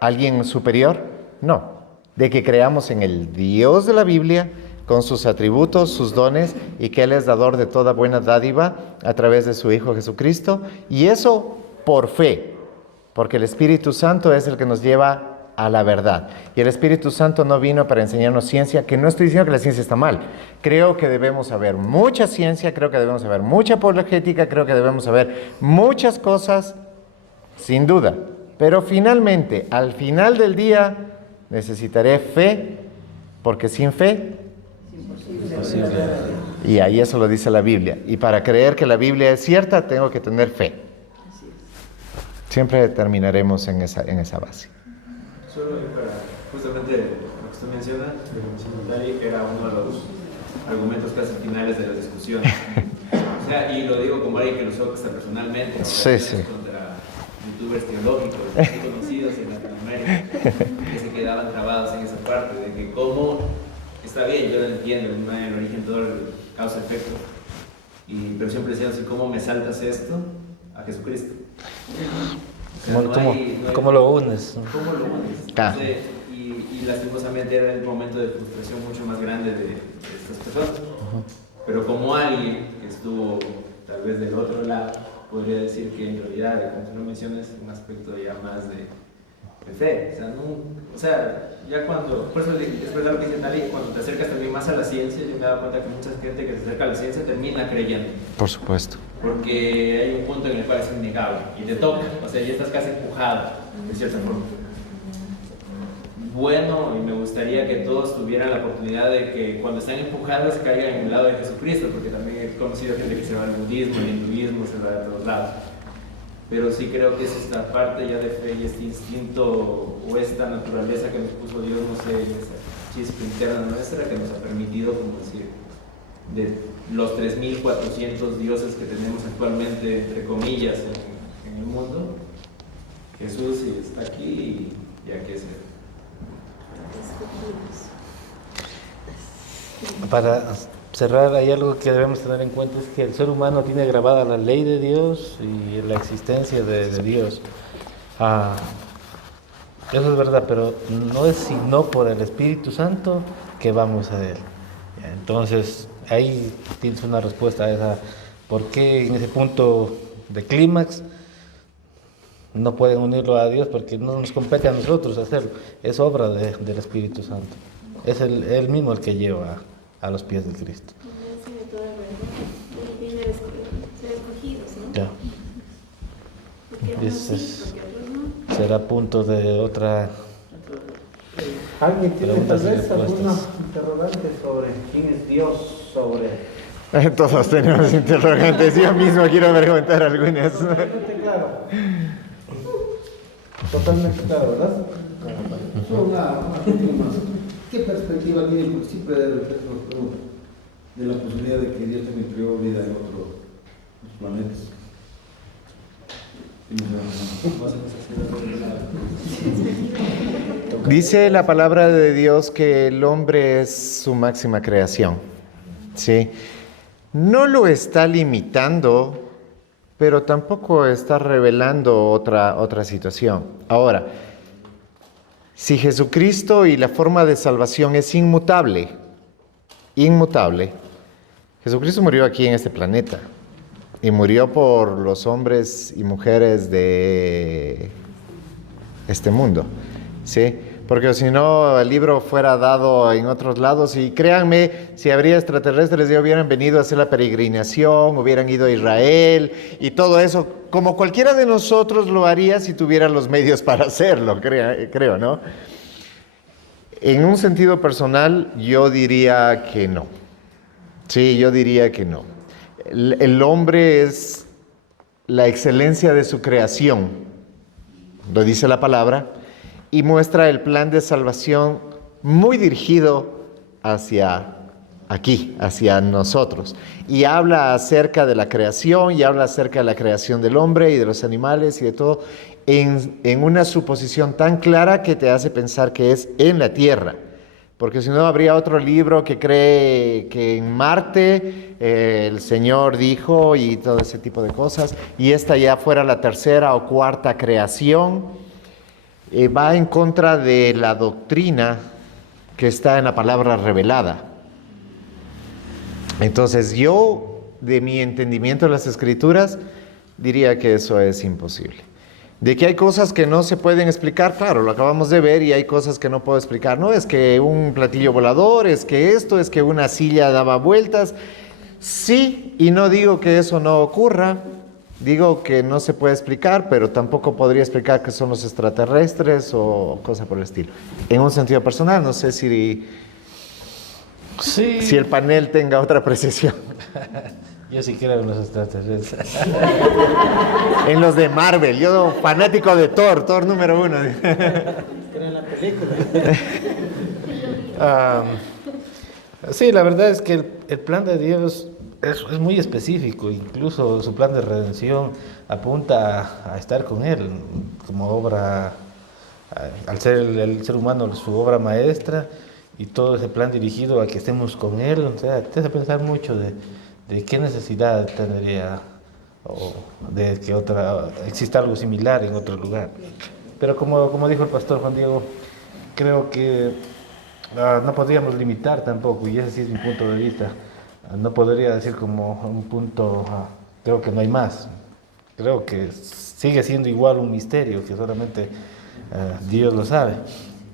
alguien superior? No. De que creamos en el Dios de la Biblia, con sus atributos, sus dones, y que Él es dador de toda buena dádiva a través de su Hijo Jesucristo. Y eso por fe, porque el Espíritu Santo es el que nos lleva a la verdad. Y el Espíritu Santo no vino para enseñarnos ciencia, que no estoy diciendo que la ciencia está mal. Creo que debemos saber mucha ciencia, creo que debemos saber mucha apologética, creo que debemos saber muchas cosas, sin duda. Pero finalmente, al final del día, necesitaré fe, porque sin fe, y ahí eso lo dice la Biblia. Y para creer que la Biblia es cierta, tengo que tener fe. Siempre terminaremos en esa base. Solo para, justamente lo que usted menciona, lo que mencionó Dali, era uno de los argumentos casi finales de la discusión. O sea, y lo digo como alguien que lo sabe hasta personalmente, Sí. contra youtubers teológicos muy conocidos en Latinoamérica, que se quedaban trabados en esa parte, de que cómo, está bien, yo lo entiendo, en el origen todo el causa-efecto, pero siempre decían así, ¿cómo me saltas esto a Jesucristo? O sea, ¿Cómo lo unes? ¿Cómo lo unes? Entonces, y lastimosamente era el momento de frustración mucho más grande de estas personas. Pero como alguien que estuvo tal vez del otro lado, podría decir que en realidad, como tú lo mencionas, es un aspecto ya más de fe. O sea, ya cuando, por eso es verdad lo que dice Nali, cuando te acercas también más a la ciencia, yo me he dado cuenta que mucha gente que se acerca a la ciencia termina creyendo. Por supuesto. Porque hay un punto en el cual es innegable y te toca, o sea, ya estás casi empujado, de cierta forma. Bueno, y me gustaría que todos tuvieran la oportunidad de que cuando están empujados caigan en el lado de Jesucristo, porque también he conocido gente que se va al budismo, al hinduismo, se va a todos lados. Pero sí creo que es esta parte ya de fe y este instinto o esta naturaleza que nos puso Dios, no sé, esa chispa interna nuestra que nos ha permitido, como decir, de los 3.400 dioses que tenemos actualmente, entre comillas, en el mundo, Jesús sí está aquí y aquí es Él. Para cerrar, hay algo que debemos tener en cuenta, es que el ser humano tiene grabada la ley de Dios y la existencia de Dios. Eso es verdad, pero no es sino por el Espíritu Santo que vamos a Él. Entonces, ahí tienes una respuesta a esa, ¿por qué en ese punto de clímax no pueden unirlo a Dios? Porque no nos compete a nosotros hacerlo, es obra del Espíritu Santo. Es Él mismo el que lleva a los pies de Cristo. Ya. Será punto de otra. ¿Alguien tiene tal Preguntas y vez alguna respuestas. interrogante sobre quién es Dios, sobre... Todos tenemos interrogantes. Yo mismo quiero preguntar algunas. Totalmente claro. Totalmente claro, ¿verdad? Solo una cuestión más. ¿Qué perspectiva tiene? Porque siempre de la posibilidad de que Dios también creó vida en otros planetas. Dice la palabra de Dios que el hombre es su máxima creación. ¿Sí? No lo está limitando, pero tampoco está revelando otra situación. Ahora, si Jesucristo y la forma de salvación es inmutable, Jesucristo murió aquí en este planeta y murió por los hombres y mujeres de este mundo, ¿sí? porque si no el libro fuera dado en otros lados y créanme, si habría extraterrestres ya hubieran venido a hacer la peregrinación, hubieran ido a Israel y todo eso, como cualquiera de nosotros lo haría si tuviera los medios para hacerlo, creo, ¿no? En un sentido personal, yo diría que no. Sí, yo diría que no. El hombre es la excelencia de su creación, lo dice la palabra, y muestra el plan de salvación muy dirigido hacia aquí, hacia nosotros. Y habla acerca de la creación, y habla acerca de la creación del hombre y de los animales y de todo, en una suposición tan clara que te hace pensar que es en la tierra. Porque si no, habría otro libro que cree que en Marte el Señor dijo y todo ese tipo de cosas, y esta ya fuera la tercera o cuarta creación, va en contra de la doctrina que está en la palabra revelada. Entonces yo, de mi entendimiento de las Escrituras, diría que eso es imposible. De que hay cosas que no se pueden explicar, claro, lo acabamos de ver, y hay cosas que no puedo explicar. No es que un platillo volador, es que esto, es que una silla daba vueltas. Sí, y no digo que eso no ocurra, digo que no se puede explicar, pero tampoco podría explicar que son los extraterrestres o cosas por el estilo. En un sentido personal, no sé si el panel tenga otra precisión. Yo sí creo en los extraterrestres. En los de Marvel, yo fanático de Thor número 1. Creo en la película. Sí, la verdad es que el plan de Dios es muy específico, incluso su plan de redención apunta a estar con Él como obra, al ser el ser humano su obra maestra, y todo ese plan dirigido a que estemos con Él. O sea, te hace pensar mucho de qué necesidad tendría o de que exista algo similar en otro lugar. Pero como dijo el pastor Juan Diego, creo que no podríamos limitar tampoco, y ese sí es mi punto de vista. No podría decir como un punto, creo que no hay más. Creo que sigue siendo igual un misterio que solamente Dios lo sabe.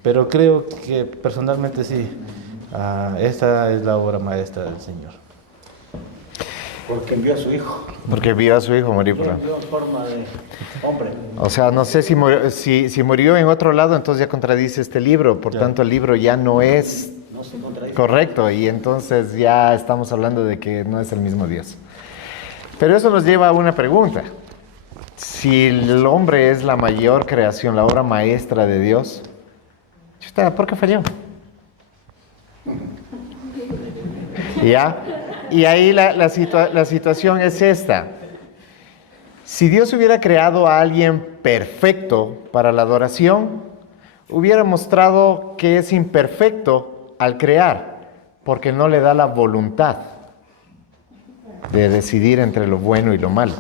Pero creo que personalmente sí, esta es la obra maestra del Señor. Porque envió a su hijo. Porque vio a su hijo morir por él. Envió en forma de hombre. O sea, no sé si murió en otro lado, entonces ya contradice este libro. Por tanto, el libro ya no es correcto. Y entonces ya estamos hablando de que no es el mismo Dios. Pero eso nos lleva a una pregunta. Si el hombre es la mayor creación, la obra maestra de Dios, ¿por qué falló? ¿Ya? Y ahí la situación es esta. Si Dios hubiera creado a alguien perfecto para la adoración, hubiera mostrado que es imperfecto al crear, porque no le da la voluntad de decidir entre lo bueno y lo malo.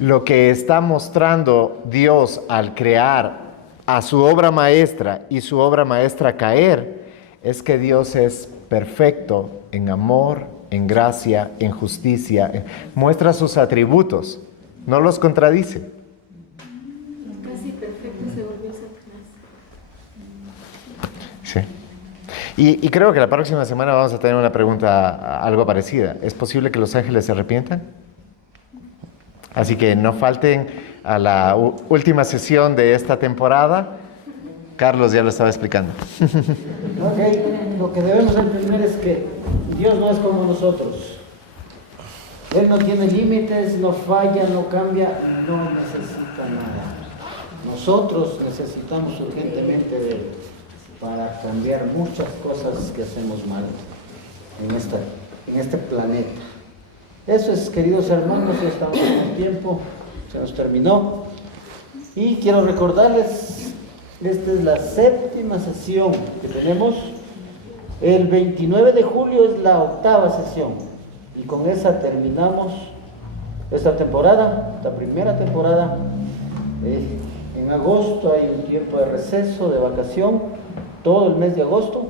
Lo que está mostrando Dios al crear a su obra maestra y su obra maestra caer, es que Dios es perfecto en amor, en gracia, en justicia, muestra sus atributos, no los contradice. Casi perfecto se volvió Satanás. Sí. Y creo que la próxima semana vamos a tener una pregunta algo parecida. ¿Es posible que los ángeles se arrepientan? Así que no falten a la última sesión de esta temporada. Carlos ya lo estaba explicando. Ok, lo que debemos entender es que Dios no es como nosotros. Él no tiene límites, no falla, no cambia, no necesita nada. Nosotros necesitamos urgentemente de Él para cambiar muchas cosas que hacemos mal en este planeta. Eso es, queridos hermanos, ya estamos en el tiempo, se nos terminó. Y quiero recordarles, esta es la 7ª sesión que tenemos. El 29 de julio es la 8ª sesión. Y con esa terminamos esta temporada, esta primera temporada. En agosto hay un tiempo de receso, de vacación, todo el mes de agosto.